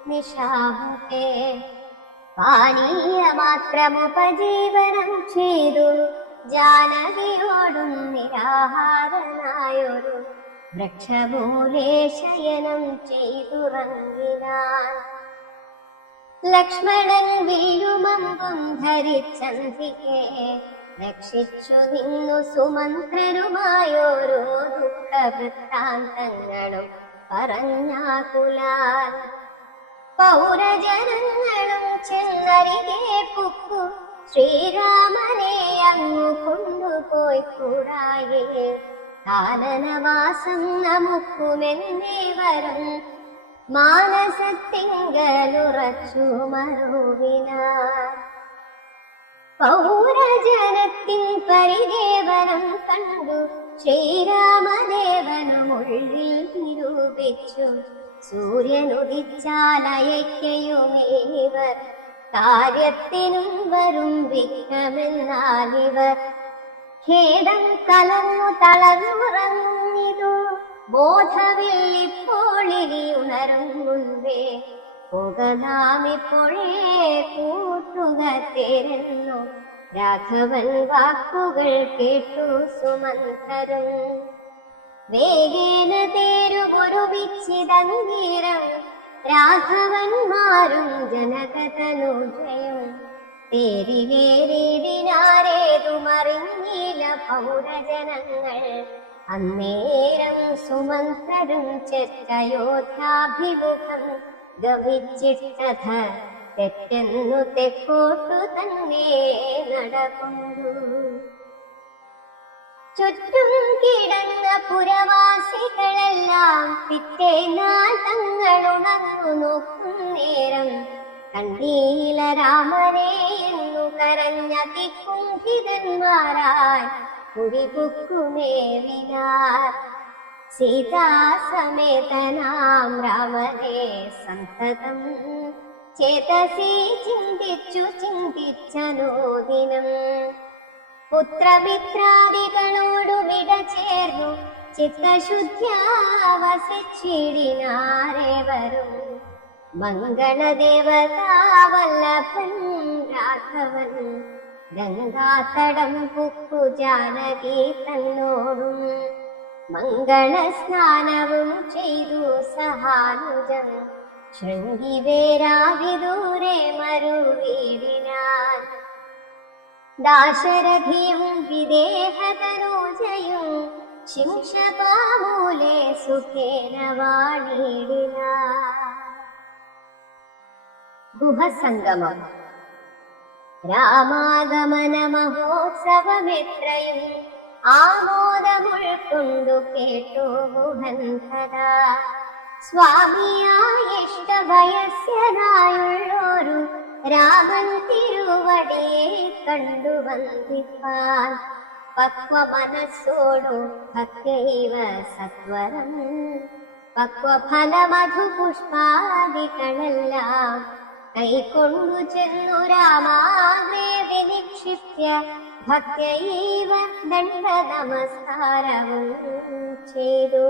നിശാമുഖേ. പാനീയ മാത്രമുപജീവനം ചെയ്തു ജാനകിയോടും നിരാഹാരനായൊരു വൃക്ഷമൂലേ ശയനം ചെയ്തുറങ്ങിനാൻ. ലക്ഷ്മണൻ വീഴുമമ്പും ധരിച്ചന്തികെ രക്ഷിച്ചു നിന്നു സുമന്ത്രരുമായോരോ ദുഃഖവൃത്താന്തങ്ങളും പറഞ്ഞാകുലാൽ. പൗരജനങ്ങളും ചെന്നരികെ പുക്കു ശ്രീരാമനെ അങ്ങു കൊണ്ടുപോയി കൂടായേ. കാനനവാസം നമുക്കുമെന്നേവരും മാനസത്തിങ്കലുറച്ചു മറുവിനാർ. പൗരജനത്തിൻ പരിദേവനം കണ്ടു ശ്രീരാമദേവനും ഉള്ളിൽ നിരൂപിച്ചു. സൂര്യനുദിച്ചാലയക്കയുമേവർ കാര്യത്തിനും വരും വിഘ്നമെന്നാലിവർ. ഖേദം കലർന്നു തളർന്നുറങ്ങിതു ബോധവിൽ ഇപ്പോളിനി ഉണരും മുൻപേ. പുക നാമിപ്പോഴേ കൂട്ടുക തേരുന്നു രാഘവൻ വാക്കുകൾ കേട്ടു സുമന്ത്രരും. വേഗേന തേരുമൊരു വിച്ഛിതംഗീരം രാഘവന്മാരും ജനകതനുജയും. തേരിലേറിനാരേതുമറിഞ്ഞില്ല പൗരജനങ്ങൾ. അന്നേരം സുമന്ത്രരും ചെറ്റയോധ്യാഭിമുഖം ഗമിച്ചിട്ടഥ തെറ്റെന്നു തെക്കോട്ടു തന്നെ നടകൊണ്ടു. ചുറ്റും കിടന്ന പുരവാസികളെല്ലാം പിറ്റേന്നാൾ തങ്ങളുണർന്നു നോക്കും നേരം കണ്ടീല രാമനെ എന്നു കരഞ്ഞ തിക്കുംഭിതന്മാരായി കുടിപുക്കുമേവിനാർ. സീതാസമേതനാം രാമനെ സന്തതം ചേതസി ചിന്തിച്ചു ചിന്തിച്ചനോദിനം. പുത്രമിത്രാദികളോടു വിട ചേർന്നു ചിത്തശുദ്ധ്യാവസിച്ചിടിനാരേവരും. മംഗളദേവതാവല്ലഭൻ രാഘവൻ ഗംഗാതടം പുക്കു ജാനകി തന്നോടും. മംഗളസ്നാനവും ചെയ്തു സഹാനുജം ശൃംഗിവേരാവിദൂരെ മരുവീടിനാൻ. ദാശരഥിയും വിദേഹതനൂജയും ശിംശപാമൂലെ സുഖേന വാണിടിനാൻ. ഗുഹസംഗമം. രാമാഗമന മഹോത്സവമെത്രയും ആമോദമുൾക്കൊണ്ടു കേട്ടു ഗുഹന്ധര. സ്വാമിയായ ഇഷ്ടവയസ്യനായുള്ളൊരു രാമൻ തിരുവടിയെ കണ്ടു വന്ദിപ്പാൻ. പക്വമനസ്സോടു ഭക്തൈവ സത്വരം പക്വഫലമധുപുഷ്പാദികളെല്ലാം കൈക്കൊണ്ടു ചെന്നു രാമാഗ്രേ വിനിക്ഷിപ്യ ഭക്തൈവ ദണ്ഡ നമസ്കാരവും ചെയ്തു.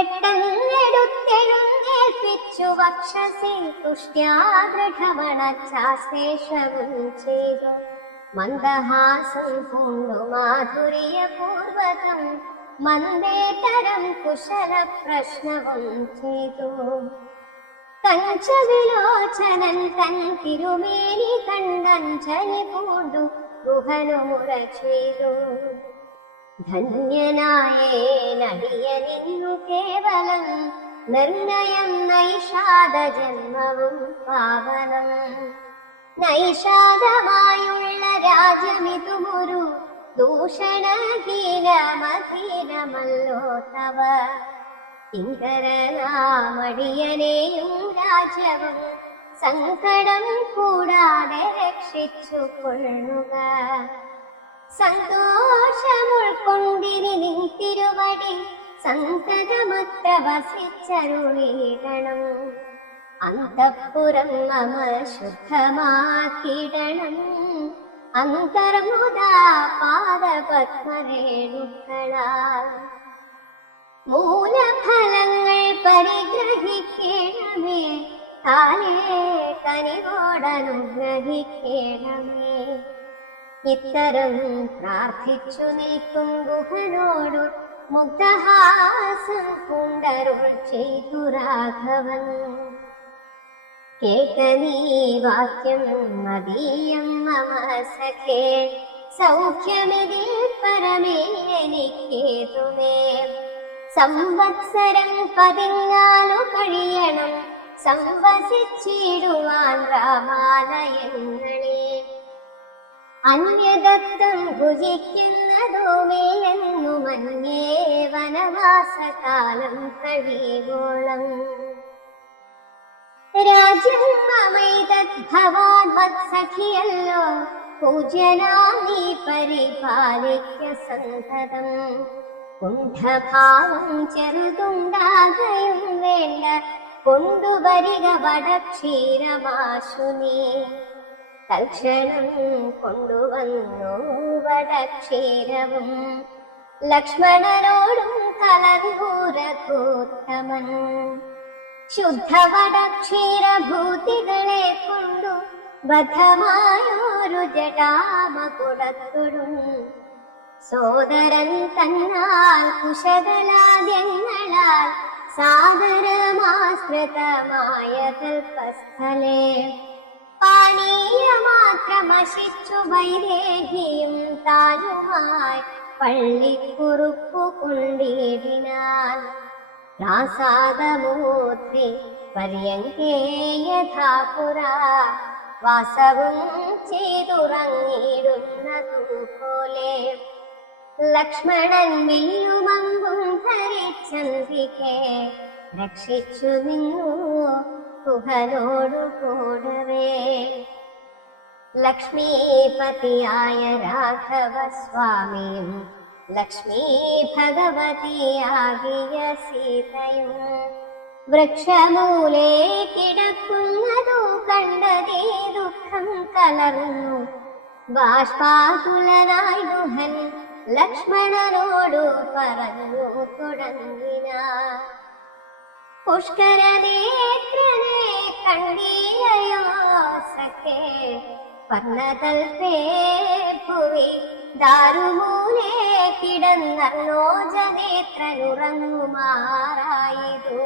പെട്ടെന്നെടുത്തെഴുന്നേൽപ്പിച്ചു വക്ഷസി തുഷ്ട്യാദൃഢമണച്ചാശ്ലേഷവും ചെയ്തു. മന്ദഹാസം പൂണ്ടു മാധുര്യപൂർവകം മന്ദേതരം കുശല പ്രശ്നവും ചെയ്തു. കഞ്ചവിലോചനൻ തൻ തിരുമേനി കണ്ടഞ്ജലി പൂണ്ടു ഗുഹനുമുറ ചെയ്തു. ധന്യനായേനടിയനിന്നു കേവലം നിർണയം നൈഷാദ ജന്മവും പാവനം. നൈഷാദമായുള്ള രാജ്യമിതുമൊരു ദൂഷണഹീനമധീനമല്ലോ തവ. കിങ്കരനാമടിയനെയും രാജ്യവും സങ്കടം കൂടാതെ രക്ഷിച്ചു കൊള്ളുക. സന്തോഷമുൾക്കൊണ്ടിനി നിൻ തിരുവടി സന്തതമത്ര വസിച്ചരുളിടണം. അന്തഃപുരം മമ ശുദ്ധമാക്കിടണം. അന്തർമുദാ പാദപത്മരേണുക്കളാൽ മൂലഫലങ്ങൾ പരിഗ്രഹിക്കണമേ. കാലേ കനിവോടനുഗ്രഹിക്കണമേ. ഇത്തരം പ്രാർത്ഥിച്ചു നിൽക്കും ഗുഹനോടു മുഗ്ധഹാസം പൂണ്ടരുൾ ചെയ്തു രാഘവൻ. കേട്ട നീ വാക്യം മദീയം മമ സഖേ. സൗഖ്യമിതിൽ പരമേനിക്കേതുമേ. സംവത്സരം 14 കഴിയണം സംവസിച്ചിടുവാൻ രാമാലയങ്ങളെ. അന്യദത്തം ഭുജിക്കുന്നതുമില്ലെന്നു മന്യേ വനവാസകാലം കഴിവോളം. രാജ്യം മമൈതദ്ഭവാൻ വത്സഖിയല്ലോ. പൂജ്യനാ നീ പരിപാലിക്ക സന്തതം. കുണ്ഠഭാവം ചെറുതുണ്ടാകയും വേണ്ട. കൊണ്ടുവരിക വടക്ഷീരമാശു നീ. തൽക്ഷണം കൊണ്ടുവന്നു വടക്ഷീരവും ലക്ഷ്മണനോടും കലർന്നൂരകൂത്തമൻ. ശുദ്ധവടക്ഷീരഭൂതികളെ കൊണ്ടു ബദ്ധമായൊരു ജടാമകുടത്തൊടും. സോദരൻ തന്നാൽ കുശകലാദ്യങ്ങളാൽ സാദരമാശ്രിതമായ കൽപ്പസ്ഥലേ. പാനീയമാത്രമശിച്ചു വൈദേഹിയും താനുമായി പള്ളിക്കുറുപ്പു കൊണ്ടിടിനാൻ. പ്രാസാദമൂർത്തി പര്യങ്കേ യഥാ പുരാ. വാസവും ചെയ്തുറങ്ങിടുന്നതു പോലെ. ലക്ഷ്മണൻ വില്ലുമമ്പും ധരിച്ചന്തികെ രക്ഷിച്ചു നിന്നു കുഹനോടു കൂടവേ. ലക്ഷ്മീപതിയായ രാഘവ സ്വാമിയും ലക്ഷ്മീ ഭഗവതിയാകിയ സീതയും വൃക്ഷമൂലേ കിടക്കുന്നതു കണ്ടതേ ദുഃഖം കലർന്നു. ബാഷ്പാകുലനായി ഗുഹൻ ലക്ഷ്മണനോടു പറഞ്ഞു തുടങ്ങിനാൻ. പുഷ്കരനേത്രനെ കണ്ടീലയോ സഖേ. പർണതൽപേ ഭുവി ദാരുമൂലേ കിടന്നോ ജനേത്രനുറങ്ങുമാറായിതു.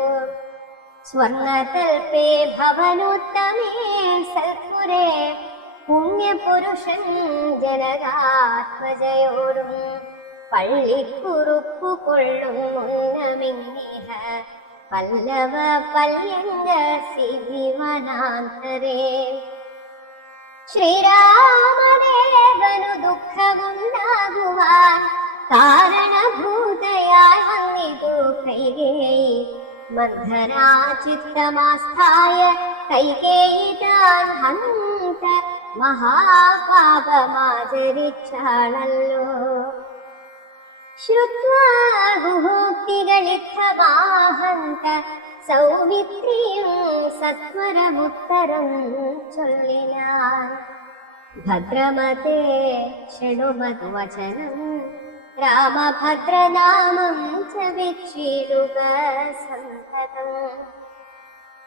സ്വർണതൽപേ ഭവനുത്തമേ സൽപുരേ. പുണ്യപുരുഷൻ ജനകാത്മജയോടും പള്ളിക്കുറുപ്പു കൊള്ളും മുന്നമിന്നിഹ. പല്ലവ പല്യങ്ക സിവിവനാന്തരേ. ശ്രീരാമദേവനു ദുഃഖമുണ്ടാകുവാൻ കാരണഭൂതയായി വന്നിതു കൈകേയി. മന്ധരാചിത്തമാസ്ഥായ കൈകേയി താൻ ഹന്ത മഹാപാപമാചരിച്ചാണല്ലോ. ശ്രുത്വാ ഗുഹോക്തികളിത്തമാഹന്ത സൗമിത്രിയും സത്വരമുത്തരം ചൊല്ലിനാൻ. ഭദ്രമതേ ശൃണുമദ്വചനം രാമഭദ്രനാമം ജപിച്ചിടുക സന്തതം.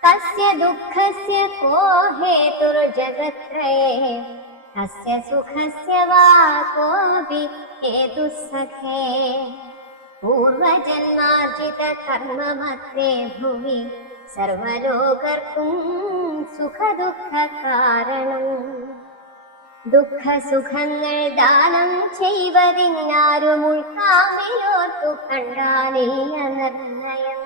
കസ്യ ദുഃഖസ്യ കോ ഹേതുർജഗത്രയേ കസ്യ സുഖസ്യ വാ കോപി ഹേതുഃ സഖേ. പൂർവജന്മാർജിത കർമ്മമത്രേ ഭുവി സർവലോകർക്കും സുഖദുഃഖ കാരണം. ദുഃഖസുഖങ്ങൾ ദാനം ചെയ്വതിനാരും ഉൾക്കാമിലോർത്തു കണ്ടാലില്ല നിർണയം.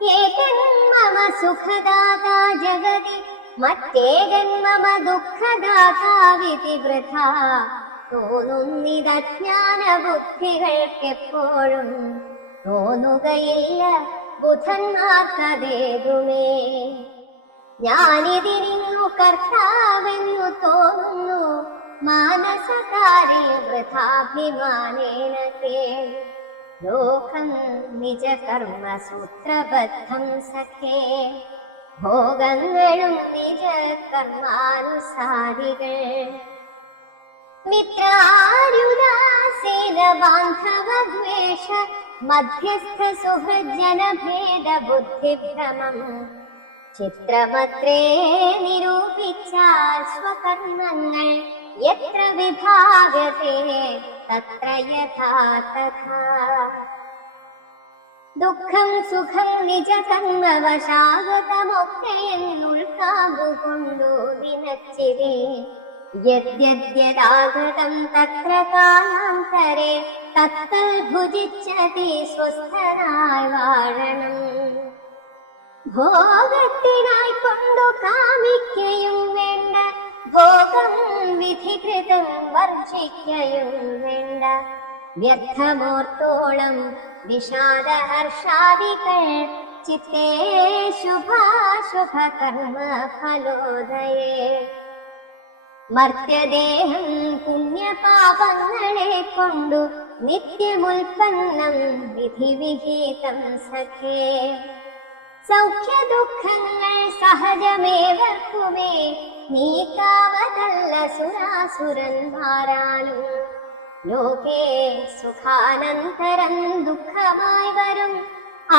ഏകൻ മമ സുഖദാതാ ജഗതി മറ്റേകൻ മമ ദുഃഖദാതാവിതി വൃഥാ തോന്നുന്നിതജ്ഞാന ബുദ്ധികൾക്കെപ്പോഴും തോന്നുകയില്ല ബുധന്മാർക്കതേതുമേ. ഞാനിതിരിങ്ങു കർത്താവെന്നു തോന്നുന്നു മാനസകാരിൽ വൃഥാഭിമാനേന തേ. ലോകം നിജ കർമ്മ സൂത്രബദ്ധം സഖേ ഭോഗങ്ങളും നിജ കർമാനുസാരികൾ. മിത്രാരുദാസീന ബാന്ധവദ്വേഷ മധ്യസ്ഥ സുഹൃജന ഭേദ ബുദ്ധിഭ്രമം ചിത്രമത്രേ നിരൂപിച്ച സ്വകർമ്മങ്ങൾ യത്ര വിഭാഗത്തെ തത്ര യഥാ തഥാ. ദുഃഖം സുഖം നിജ കർമ്മവശാഗതമൊക്കെ എന്നുൾക്കാമ്പുകൊണ്ടു ദിനച്ചിരേ. യദ്യദ്യദാഗതം തത്ര കാലാന്തരേ തത്തൽ ഭുജിച്ചതി സ്വസ്ഥനായി വാഴണം. ഭോഗത്തിനായി കൊണ്ടു കാമിക്കയും വേണ്ട ഭോഗം വിധികൃതം വർജിക്കയും വേണ്ട. വ്യർത്ഥമോർത്തോളം വിഷാദഹർഷാദികൾ ചിത്തേ ശുഭാശുഭ കർമ്മ ഫലോദയേ. മർത്യദേഹം പുണ്യപാപങ്ങളെ കൊണ്ടു നിത്യമുൽപ്പന്നം വിധിവിഹിതം സഖേ. സൗഖ്യ ദുഃഖങ്ങൾ സഹജമേവർക്കുമേ നീക്കാവതല്ല സുരാസുരന്മാരാലും. ലോകേ സുഖാനന്തരം ദുഃഖമായി വരും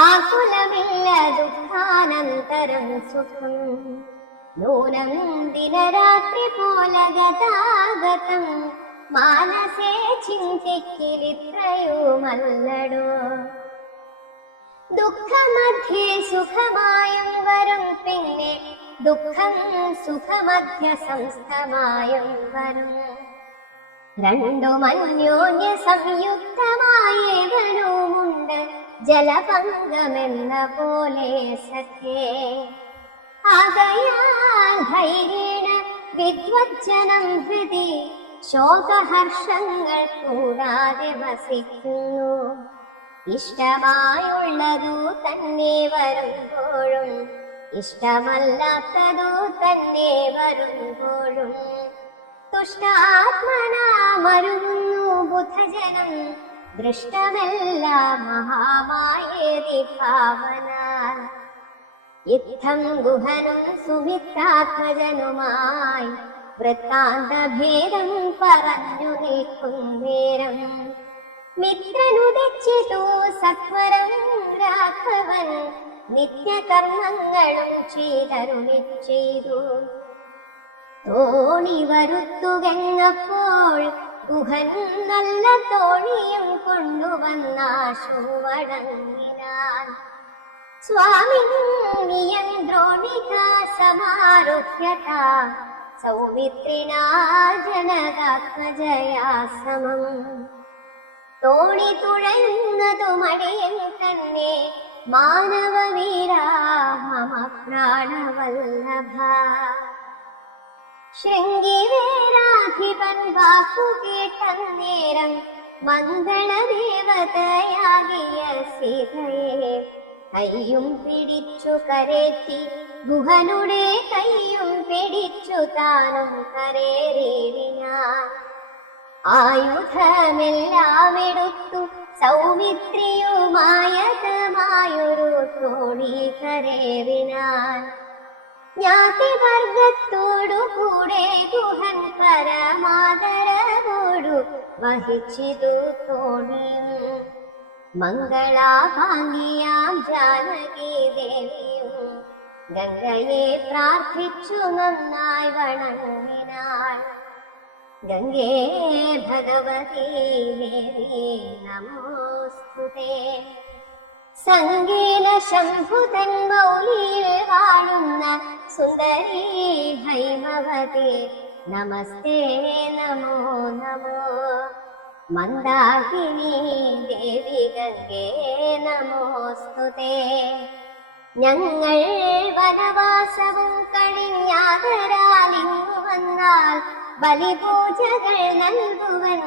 ആകുലമില്ല ദുഃഖാനന്തരം സുഖം. നൂനം ദിനരാത്രി പോലെ ഗതാഗതം മാനസേ ചിന്തിക്കിലിത്രയുമല്ലടോ. ദുഃഖമധ്യേ സുഖമായും വരും പിന്നെ ദുഃഖം സുഖമധ്യ സംസ്ഥമായും വരും. രണ്ടും അന്യോന്യ സംയുക്തമായ വനുമുണ്ട് ജലപങ്കമെന്ന പോലെ സഖേ. ആകയാൽ ധൈര്യേണ വിദ്വജ്ജനം ഹൃദി ശോകഹർഷങ്ങൾ കൂടാതെ വസിക്കുന്നു. ഇഷ്ടമായുള്ളതു തന്നെ വരുമ്പോഴും ഇഷ്ടമല്ലാത്തതു തന്നെ വരുമ്പോഴും തുഷ്ടാത്മനാമരുന്നു ബുധജനം. ദൃഷ്ടമെല്ലാം മഹാമായേതി ഭാവനാൽ. യുദ്ധം ഗുഹനും സുമിത്രാത്മജനുമായി വൃത്താന്തഭേദം പറഞ്ഞു നിൽക്കും നേരം. മിത്രനുദിച്ചിതു സത്വരം രാഘവൻ നിത്യകർമ്മങ്ങളും ചെയ്തരുളി ചെയ്തു. തോണി വരുത്തുകെന്നപ്പോൾ ഗുഹൻ നല്ല തോണിയും കൊണ്ടുവന്നാശു വടങ്ങിനാൻ. സ്വാമി നിയം ദ്രോണികാ സമാരുഹ്യത സൗമിത്രിണാ ജനകാത്മജയാ സമം. തോണി തുഴയുന്നതു മടിയൻ തന്നെ മാനവവീരാ മമ പ്രാണവല്ലഭ. ശൃംഗിവേരാധിപൻ വാക്കു കേട്ടന്നേരം മംഗളദേവതയാകിയ സീതയെ കയ്യും പിടിച്ചു കരേറ്റി ഗുഹനുടെ കയ്യും പിടിച്ചു താനും കരേറിയിടിനാൻ. ആയുധമെല്ലാം എടുത്തു സൗമിത്രിയുമായതമായൊരു തോണി കരേറിനാൻ. ജ്ഞാതിവർഗത്തോടു കൂടെ ഗുഹൻ പരമാദരവോടു വഹിച്ചിതു തോണിയും. മംഗളാഭാംഗിയാം ജാനകി ദേവിയും ഗംഗയെ പ്രാർത്ഥിച്ചു നന്നായി വണങ്ങിനാൾ. ഗംഗേ ഭഗവതി ദേവി നമോസ്തുതേ. സംഗീന ശംഭുതൻ മൗലിയിൽ വാഴുന്ന സുന്ദരി ഹൈമവതി നമസ്തേ നമോ നമോ. മന്ദാകിനി ദേവി ഗംഗേ നമോസ്തുതേ. ഞങ്ങൾ വനവാസവും കഴിഞ്ഞാതരാലിങ്ങു വന്നാൽ ബലിപൂജകൾ നൽകുവൻ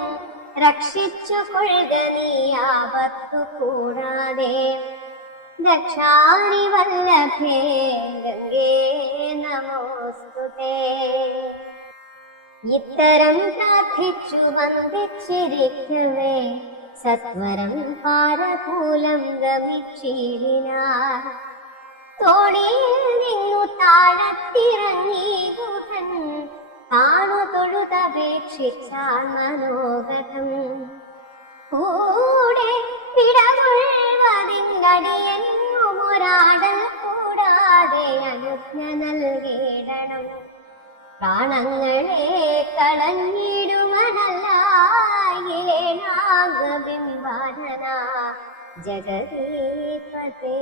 രക്ഷിച്ചു കൊള്ളുക നീ ആപത്തു കൂടാതെ. ദക്ഷാരി വല്ലഭേ ഗംഗേ നമോസ്തുതേ. ഇത്തരം പ്രാർത്ഥിച്ചു വന്ദിച്ചിരിക്കവേ സത്വരം പാരകൂലം ഗമിച്ചിടിനാർ. തോണിയിൽ നിന്നു താഴത്തിറങ്ങി ബുധൻ താണു തൊഴുതപേക്ഷിച്ചാൽ മനോഗതം. കൂടെ പിടമുൾവതിങ്ങടിയെന്നുമൊരാടൽ കൂടാതെ അനുജ്ഞ നൽകിടണം. പ്രാണങ്ങളെ കളഞ്ഞിടുമനല്ലായിലേനാഗബിംബാധന ജഗദീപതേ.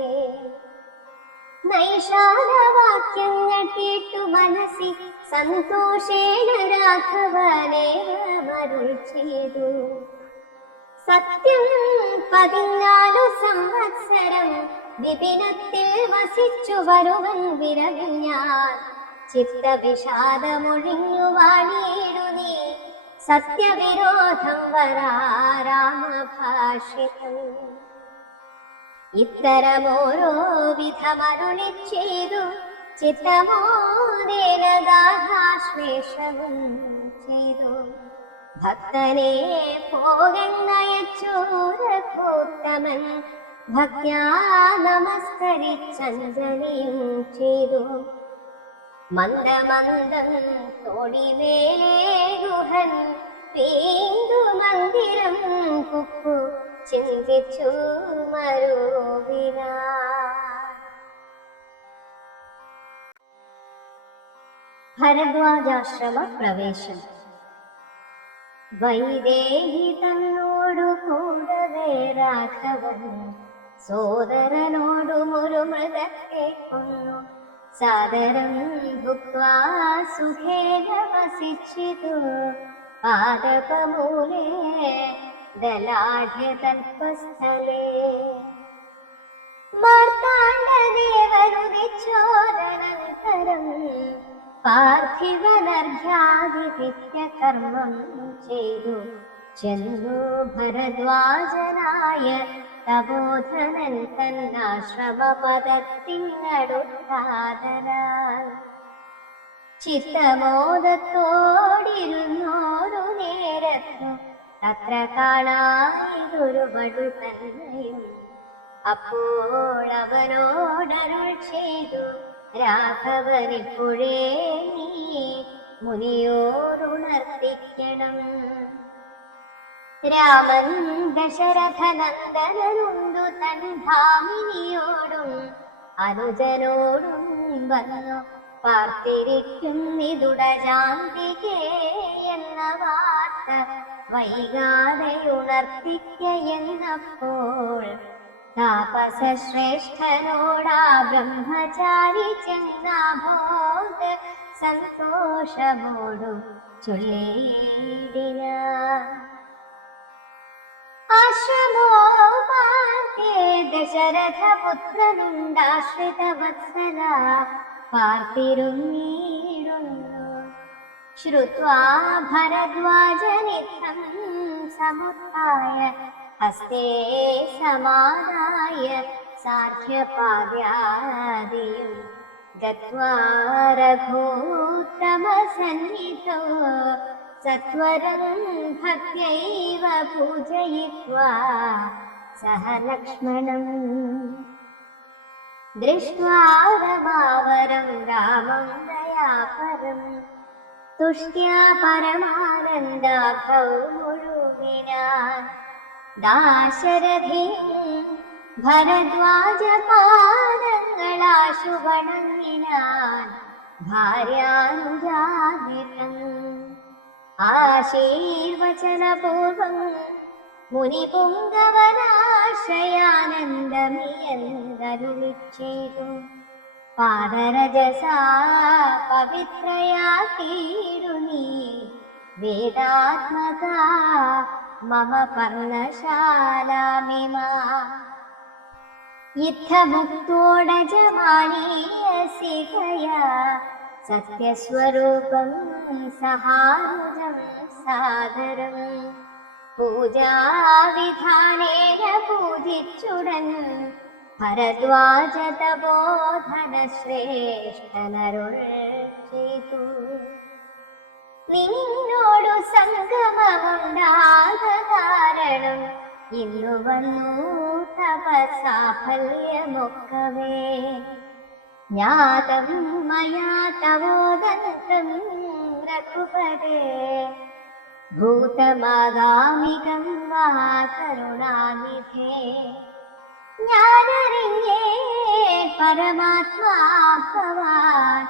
നൈഷാദവാക്യങ്ങൾ കേട്ടു മനസ്സി സന്തോഷേണ രാഘവനേവമരുൾ ചെയ്തു. സത്യം 14 സംവത്സരം വിപിനത്തിൽ വസിച്ചു വരുവൻ വിരവിഞ്ഞാൽ. ചിത്തവിഷാദമൊഴിഞ്ഞു വാണിയിടു നീ സത്യവിരോധം വരാ രാമഭാഷിതം. ഇത്തരമോരോ വിധമരുളി ചെയ്തു ചിത്തമോദേന ഗാഥാശ്ലേഷവും ചെയ്തു. ഭക്തനെ പോകെന്നയച്ചു രഘുത്തമൻ ഭക്യാ നമസ്കരിച്ചഞ്ജലിയും ചെയ്തു. മന്ദമന്ദം തോടിമേലേഗുഹൻ വീണ്ടു മന്ദിരം കുപ്പു ചിന്തിച്ചു മരുവിനാ. ഭരദ്വാജാശ്രമ പ്രവേശം. വൈദേഹി തന്നോടു കൂടവേ രാഘവൻ സോദരനോടുമൊരു മൃഗത്തെ കൊന്നു. സാദരം ഭുക്വാ സുഖേന വസിച്ചിതു പാദപമൂലേ ദലാഢ്യതൽപസ്ഥലേ. മാർത്താണ്ഡദേവനുദിച്ചോദനന്തരം പാർത്ഥിവനർഘ്യാദിത്യകർമ്മം ചെയ്തു ചെന്നു ഭരദ്വാജനായ തപോധനൻ തന്നാശ്രമപദത്തിനടുത്താദരാൽ. ചിത്തമോദത്തോടിരുന്നോരു നേരത്തു തത്ര കാണായിതൊരു വടു തന്നെയും. അപ്പോൾ അവനോടരുൾ ചെയ്തു രാഘവനിപ്പോഴേ നീ മുനിയോടുണർത്തിക്കണം. രാമൻ ദശരഥനന്ദനുണ്ടു തൻ ഭാമിനിയോടും അനുജനോടും വന്നു പാർത്തിരിക്കുന്നിതുടജാന്തികേ എന്ന വാർത്ത വൈകാതെ ഉണർത്തിക്കയെന്നപ്പോൾ താപസശ്രേഷ്ഠനോടാ ബ്രഹ്മചാരി ചെന്നാഭോഗ സന്തോഷമോടു ചൊല്ലിയിടിന. ആശ്രമോപാർത്തേ ദശരഥപുത്രനുണ്ടാശ്രിതവത്സല പാർത്തിരുന്നീടുന്നു. ശ്രുത്വാ ഭരദ്വാജനിത്തം സമുത്ഥായ ഹസ്തേ സമാദായ സാർധ്യപാദ്യാദിയും ഗത്വാ രഘൂത്തമസന്നിധോ സത്വരം ഭക്ത്യൈവ പൂജയിത്വാ സഹ ലക്ഷ്മണം. ദൃഷ്ട്വാ രമാവരം രാമം ദയാപരം തുഷ്ട്യാ പരമാനന്ദാഭൗ മുഴുവി പൂർത്തിനാൻ ദാശരഥിയും ഭരദ്വാജപാദങ്ങളാശു വണങ്ങിനാൻ ഭാര്യാനുജാതിരം ആശീർവചനപൂർവം മുനിപുങ്കവനാശ്രയാനന്ദമിയന്തരുളിച്ചേതു പാദരജസാ പവിത്രയാക്കീടു നീ വേദാത്മക മമ പർണശാലാമിമാ യുദ്ധമുക്തോടജമാനീയസിതയാ സത്യസ്വരൂപം സഹാനുജം സാദരം പൂജാവിധാനേന പൂജിച്ചുടൻ ഭരദ്വാജ തപോധന ശ്രേഷ്ഠനരുൾ ചെയ്തു നിന്നോടു സംഗമമുണ്ടാക കാരണം ഇന്നു വന്നു തപസാഫല്യമൊക്കവേ ജ്ഞാതം മയാ തവോദന്തം രഘുപതേ ഭൂതമാഗാമികം വാ കരുണാനിധേ ഞാനറിഞ്ഞേ പരമാത്മാ ഭവാൻ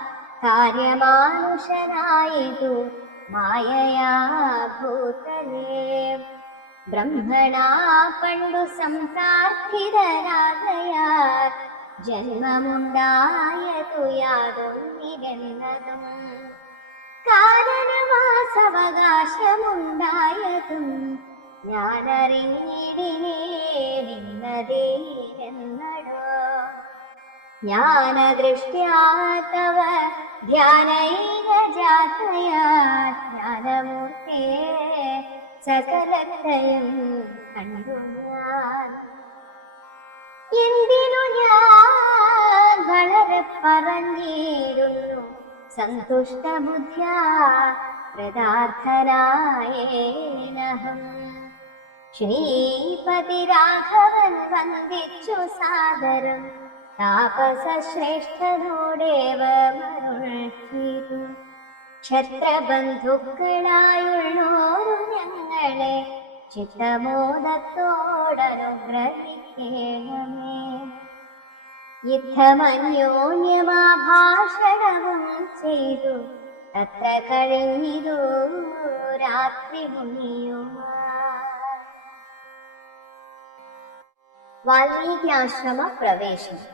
കാര്യമാനുഷനായതു മായയാ ഭൂതലേ ബ്രഹ്മണാ പണ്ടു സംപ്രാർത്ഥിതരാകയാൽ ജന്മമുണ്ടായതു യാതൊന്നിരെന്നതും കാരണവാസവകാശമുണ്ടായതും ഞാനറിഞ്ഞിടിനേന്നതേന്നടോ ജ്ഞാനദൃഷ്ട്യാ തവ ധ്യാനൈക ജാതയാ ജ്ഞാനമൂർത്തേ സകലത്രയും കണ്ടു ഞാൻ എന്തിനു ഞാൻ വളരെ പറഞ്ഞിരുന്നു സന്തുഷ്ടബുദ്ധ്യാ കൃതാർത്ഥനായേനഹം ശ്രീപതി രാഘവൻ വന്ദിച്ചു സാദരം താപസശ്രേഷ്ഠനോടേവമരുൾ ചെയ്തു ക്ഷത്രബന്ധുക്കളായുള്ളോരു ഞങ്ങളെ ചിത്തമോദത്തോടനുഗ്രഹിക്കേണമേ യുദ്ധമന്യോന്യമാഭാഷണവും ചെയ്തു തത്ര കഴിഞ്ഞിരു രാത്രി മുനിയുമാ വാൽമീകിയാശ്രമ പ്രവേശനം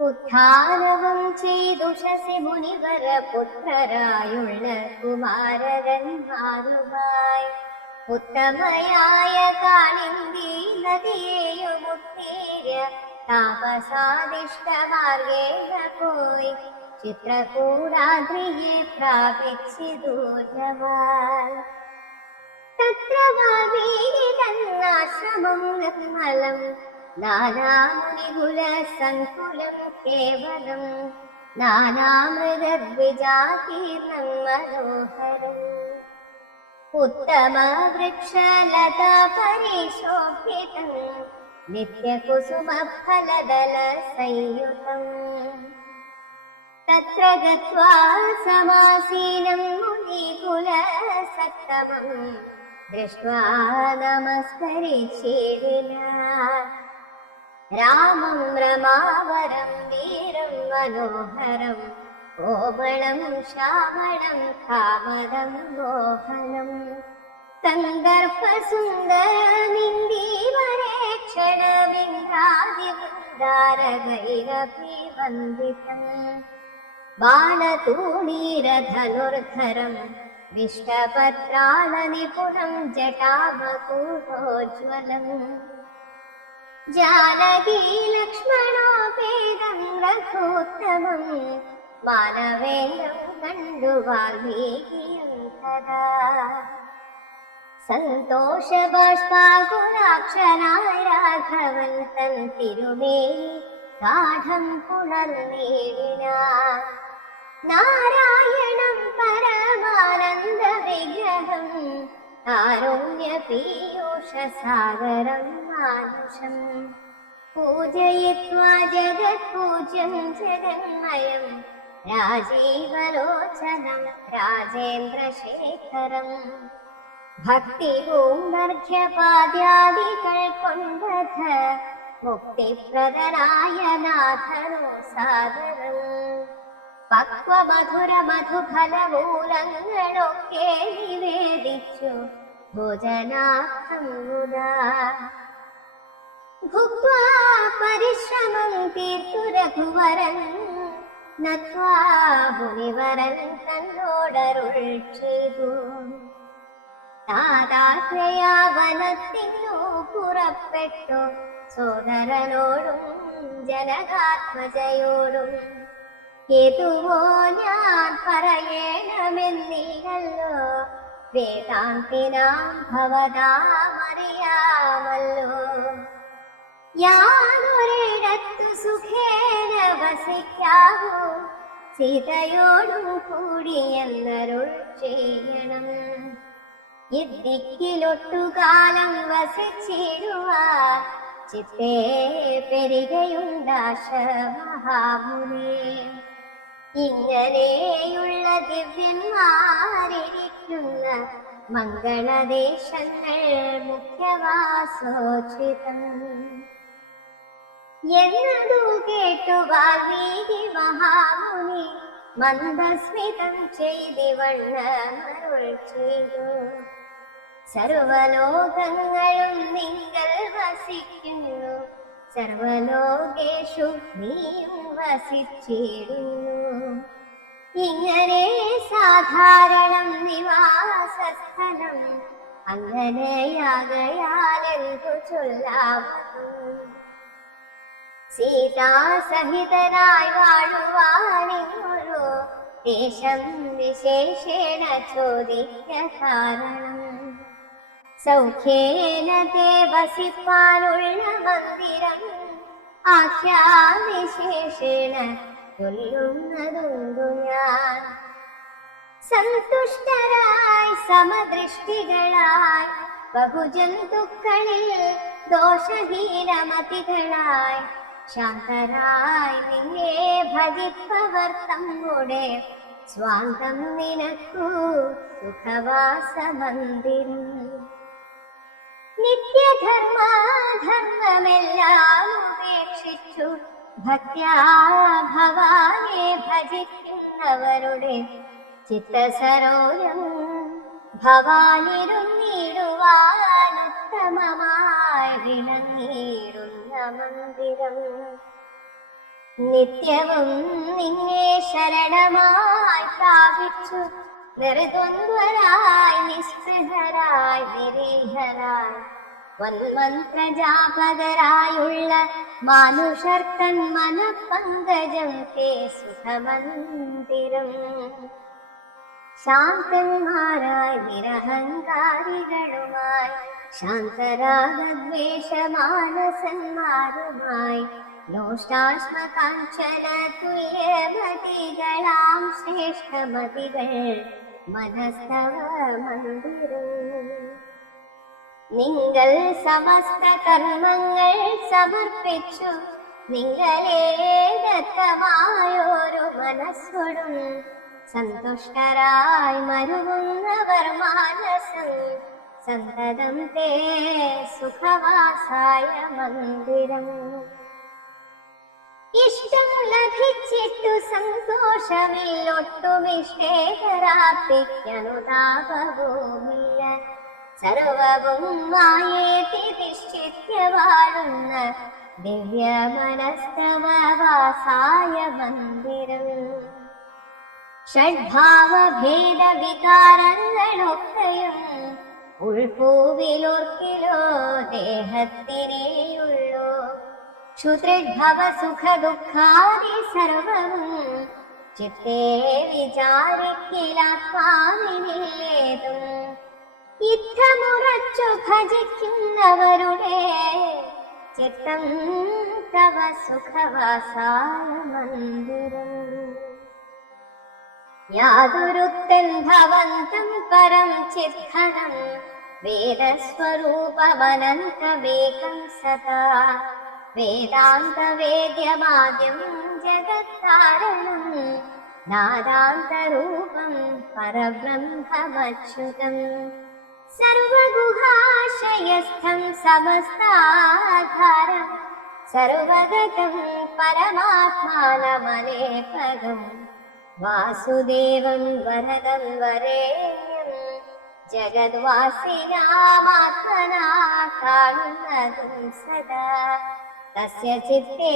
ഉത്ഥാനവും ചെയ്തുഷസി മുനിവര പുത്രരായുള്ള കുമാരകന്മാരുമായി ഉത്തമയായ കാളിന്ദി നദിയെയുമുത്തീര്യ താപസാദിഷ്ടമാർഗേണ പോയി ചിത്രകൂടാദ്രിയെ പ്രാപിച്ചിദൂരവാൻ തത്ര വാൽമീകിതന്നാശ്രമം നിർമ്മലം നാനാമുനികുല സങ്കുലം കേവലം നാനാമൃഗദ്വിജാകീർണം മനോഹരം ഉത്തമ വൃക്ഷലതാ പരിശോഭിതം നിത്യകുസുമ ഫലദല സംയുതം തത്ര ഗത്വാ സമാസീനം മുനികുല സത്തമം ദൃഷ്ട്വാ നമസ്കരിച്ചിടിനാൻ രാമം രമാവരം വീരം മനോഹരം കോമളം ശ്യാമളം കാമദം മോഹനം സന്ദർഭസുന്ദരമിന്ദീവരേക്ഷണമിന്ദ്രാദിവൃന്ദാരഗൈരഭിവന്ദിതം ബാണതൂണീരധനുർധരം വിഷ്ടപത്രാളനിപുണം ജടാമകൂടോജ്വലം ജാനകീ ലക്ഷ്മണോപേതം രഘോത്തമം മാനവേന്ദ്രം കണ്ടു വാൽമീകിയം തദാ സന്തോഷബാഷ്പാകുലാക്ഷനായ രാഘവൻ തൻ തിരുമേനി ഗാഠം പുണർന്നീടിനാൻ നാരായണം പരമാനന്ദ വിഗ്രഹം കാരുണ്യ പീയൂഷ സാഗരം മാനുഷം പൂജയിത്വാ ജഗത്പൂജ്യം ജഗന്മയം രാജീവലോചനം രാജേന്ദ്രശേഖരം ഭക്തി പൂണ്ടർഘ്യപാദ്യാദികൾ കൊണ്ടഥ മുക്തിപ്രദനായ നാഥനോ സാദരം പക്വമധുര മധുഫലമൂലങ്ങളൊക്കെ നിവേദിച്ചു ഭോജനാർത്ഥം മുദാ ഭുക്വാ പരിശ്രമം തീർത്തു രഘുവരൻ നത്വാ മുനിവരൻ തന്നോടരുൾ ചെയ്തു താതാശ്രയാവനത്തിനു പുറപ്പെട്ടു സോദരനോടും ജനകാത്മജയോടും ഏതുവോ ഞാൻ പറയണമെന്നില്ലല്ലോ വേദാന്തിനാം ഭവതാമറിയാമല്ലോ യാതൊരിടത്തു സുഖേന വസിക്കാവൂ സീതയോടും കൂടിയെന്നരുൾ ചെയ്യണം ഇദ്ദിക്കിലൊട്ടുകാലം വസിച്ചിടുവാൻ ചിത്തേ പെരുകയുണ്ടാശ മഹാമുനി ഇങ്ങനെയുള്ള ദിവ്യന്മാരിരിക്കുന്ന മംഗളദേശങ്ങൾ മുഖ്യവാസോചിതം എന്നതു കേട്ടു വാൽമീകി മഹാമുനി മന്ദസ്മിതം ചെയ്തിവണ്ണമരുൾ ചെയ്തു സർവലോകങ്ങളും നിങ്ങൾ വസിക്കുന്നു സർവലോകേഷു നീയും വസിച്ചിടുന്നു ഇങ്ങനെ സാധാരണം നിവാസസ്ഥലം അങ്ങനെയാകയാലെന്തു ചൊല്ലാവൂ സീതാസഹിതനായി വാഴുവാനിങ്ങൊരു ദേശം വിശേഷേണ ചോദിക്ക കാരണം സൗഖ്യേന തേ വസിപ്പാനുള്ള മന്ദിരം ആഖ്യാവിശേഷേണ ചൊല്ലുന്നതുണ്ടു ഞാൻ സന്തുഷ്ടരായി സമദൃഷ്ടികളായി ബഹുജന്തുക്കളിൽ ദോഷഹീനമതികളായി ശാന്തരായി നിന്നെ ഭജിപ്പവർ തമ്മുടെ സ്വാന്തം നിനക്കു സുഖവാസ മന്ദിരം നിത്യധർമാധർമ്മമെല്ലാം ഉപേക്ഷിച്ചു ഭക്ത്യാ ഭവാനെ ഭജിക്കുന്നവരുടെ ചിത്തസരോജം ഭവാനിരുന്നിടുവാനുത്തമമായി വിളങ്ങിയിടുന്ന മന്ദിരം നിത്യവും നിന്നെ ശരണമായി പ്രാപിച്ചു നിർദ്വന്ദ്വരായി നിസ്പൃഹരായി നിരീഹരായി വന്മന്ത്രജാപകരായുള്ള മാനുഷർക്കൻ മനപങ്കജം തേ സുഖമന്ദിരം ശാന്തന്മാരായി നിരഹങ്കാരികളുമായി ശാന്തരാഗദ്വേഷമാനസന്മാരുമായി ലോഷ്ടാശ്മകാഞ്ചന തുല്യമതികളാം ശ്രേഷ്ഠമതികൾ മനസ്തവ മന്ദിരം നിങ്ങൾ സമസ്ത കർമ്മങ്ങൾ സമർപ്പിച്ചു നിങ്ങളെ ദത്തമായൊരു മനസ്സോടും സന്തുഷ്ടരായി മരുവുന്നവർ മാനസം സന്തതം തേ സുഖവാസായ മന്ദിരം ഇഷ്ടം ലഭിച്ചിട്ടു സന്തോഷമില്ലൊട്ടുമിഷ്ടേതരാപ്പിക്കനുതാപവുമില്ല സർവവും മായേതി നിശ്ചിത്യ വാഴുന്ന ദിവ്യ മനസ്തവവാസായ മന്ദിരം ഷഡ്ഭാവഭേദ വികാരങ്ങളൊക്കെയും ഉൾപൂവിലൊർക്കിലോ ദേഹത്തിനേയുള്ളൂ ക്ഷുദ്രഭവ സുഖ ദുഃഖാദി സർവവും ചിത്തേ വിചാരിക്കിലാത്മാവിനില്ലേതും ഇത്തമുറച്ചു ഭജിക്കുന്നവരുടെ ചിത്തം തവ സുഖവാസായ മന്ദിരം യാതൊരുത്തൻ ഭവന്തം പരം ചിത്ഘനം വേദസ്വരൂപമനന്തവേകം സദാ വേദാന്തവേദ്യമാദ്യം ജഗത്താരണം നാദാന്തരൂപം പരബ്രഹ്മമച്യുതം സർവ സർവാശ്രയസ്ഥം സമസ്താധാരം സർവഗതം പരമാത്മാനമലേപകം വാസുദേവം വരദം വരേണ്യം ജഗദ്വാസിനാമാത്മനാ കാണുന്നതും സദാ തസ്യ ചിത്തേ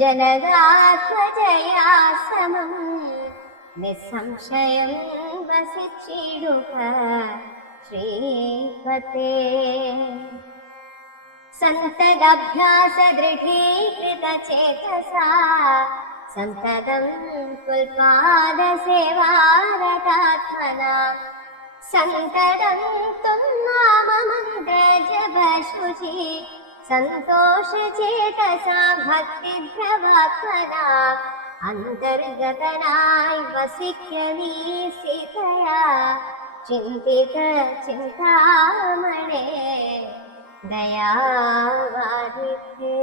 ജനകാത്മജയാ സമം നിസ്സംശയം വസിച്ചിടുക ശ്രീപതേ സന്തതഭ്യാസ ദൃഢീകൃത ചേതസാ സന്തതം പുൽപാദ സേവാരതാത്മനാ സന്തതം ത്വം നാമ മന്ത്ര ജപ ശുചി സന്തോഷ ചേതസാ ഭക്തിഭ്രവാത്മനാ അന്തർഗതനായി വസിക്ക നീ സീതയാ ചിന്തിത ചിന്താമണേ ദയാവാരിധേ.